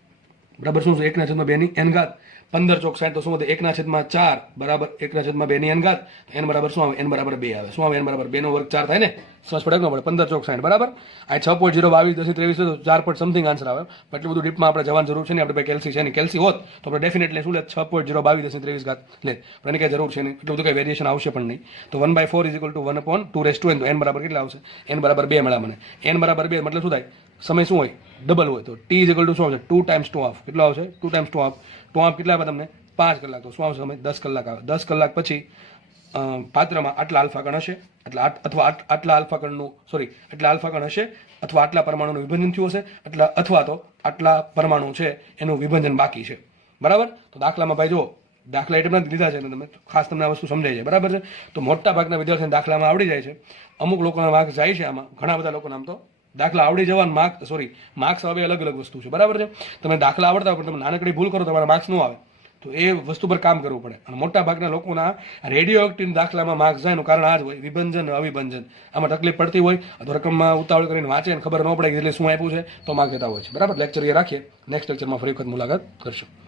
બરાબર શું છે? 1/2 ની n ઘાત. 15 ચોક 60 તો શું વધે? 1/4 બરાબર 1/2 ની n ઘાત. n બરાબર શું આવે? n બરાબર 2 આવે. શું આવે? n બરાબર 2 નો વર્ગ 4 થાય ને? સમજ પડે કે ન પડે? 15 ચોક 60 બરાબર. આ 6.022 1023 તો 4 પોઈન્ટ સમથિંગ આન્સર આવે. એટલું બધું ડીપમાં આપણે જવાની જરૂર છે ને. આપણે પાસે કેલ્સી છે નહીં. કેલ્સી હોત તો આપણે ડેફિનેટલી શું લે? 6.022 1023 લે. પણ એની કઈ જરૂર છે નહીં. એટલું બધું કઈ વેરિએશન આવશે પણ નહીં. તો 1/4 1/2 તો n બરાબર કેટલા આવશે? n બરાબર 2 મળ્યા મને. n બરાબર 2 મતલબ શું થાય? સમય શું હોય? ડબલ હોય. તો t શું આવશે? 2 ટાઈમ્સ 2 હાફ. કેટલો આવશે? 2 ટાઈમ્સ 2 હાફ. 2 હાફ કેટલા આવે તમને? 5 કલાક. તો શું આવશે સમય? 10 કલાક આવે. 10 કલાક પછી પાત્રમાં આટલા આલ્ફા કણ હશે, અથવા આટલા આલ્ફા કણનું આટલા આલ્ફા કણ હશે અથવા આટલા પરમાણુનું વિભજન થયું હશે, અથવા તો આટલા પરમાણુ છે એનું વિભજન બાકી છે. બરાબર. તો દાખલામાં ભાઈ જો દાખલા એટલા લીધા છે, તમે ખાસ તમને આ વસ્તુ સમજાય છે. બરાબર છે. તો મોટા ભાગના વિદ્યાર્થીઓને દાખલામાં આવડી જાય છે. અમુક લોકોના માર્ક્સ જાય છે આમાં, ઘણા બધા લોકોના આમ તો દાખલા આવડી જવાનું માર્ક્સ હવે અલગ અલગ વસ્તુ છે. બરાબર છે. તમે દાખલા આવડતા હોય પણ તમે નાનકડી ભૂલ કરો તમારા માર્ક્સ ન આવે. તો એ વસ્તુ પર કામ કરવું પડે. અને મોટા ભાગના લોકોના રેડિયો એક્ટિવ દાખલામાં માર્ક્સ જાય એનું કારણ આ જ હોય, વિભંજન અવિભંજન. આમાં તકલીફ પડતી હોય અથવા રકમમાં ઉતાવળ કરીને વાંચે અને ખબર ન પડે એટલે શું આપ્યું છે તો માર્ક દેતા હોય છે. બરાબર. લેક્ચર એ રાખીએ. નેક્સ્ટ લેક્ચરમાં ફરી વખત મુલાકાત કરશું.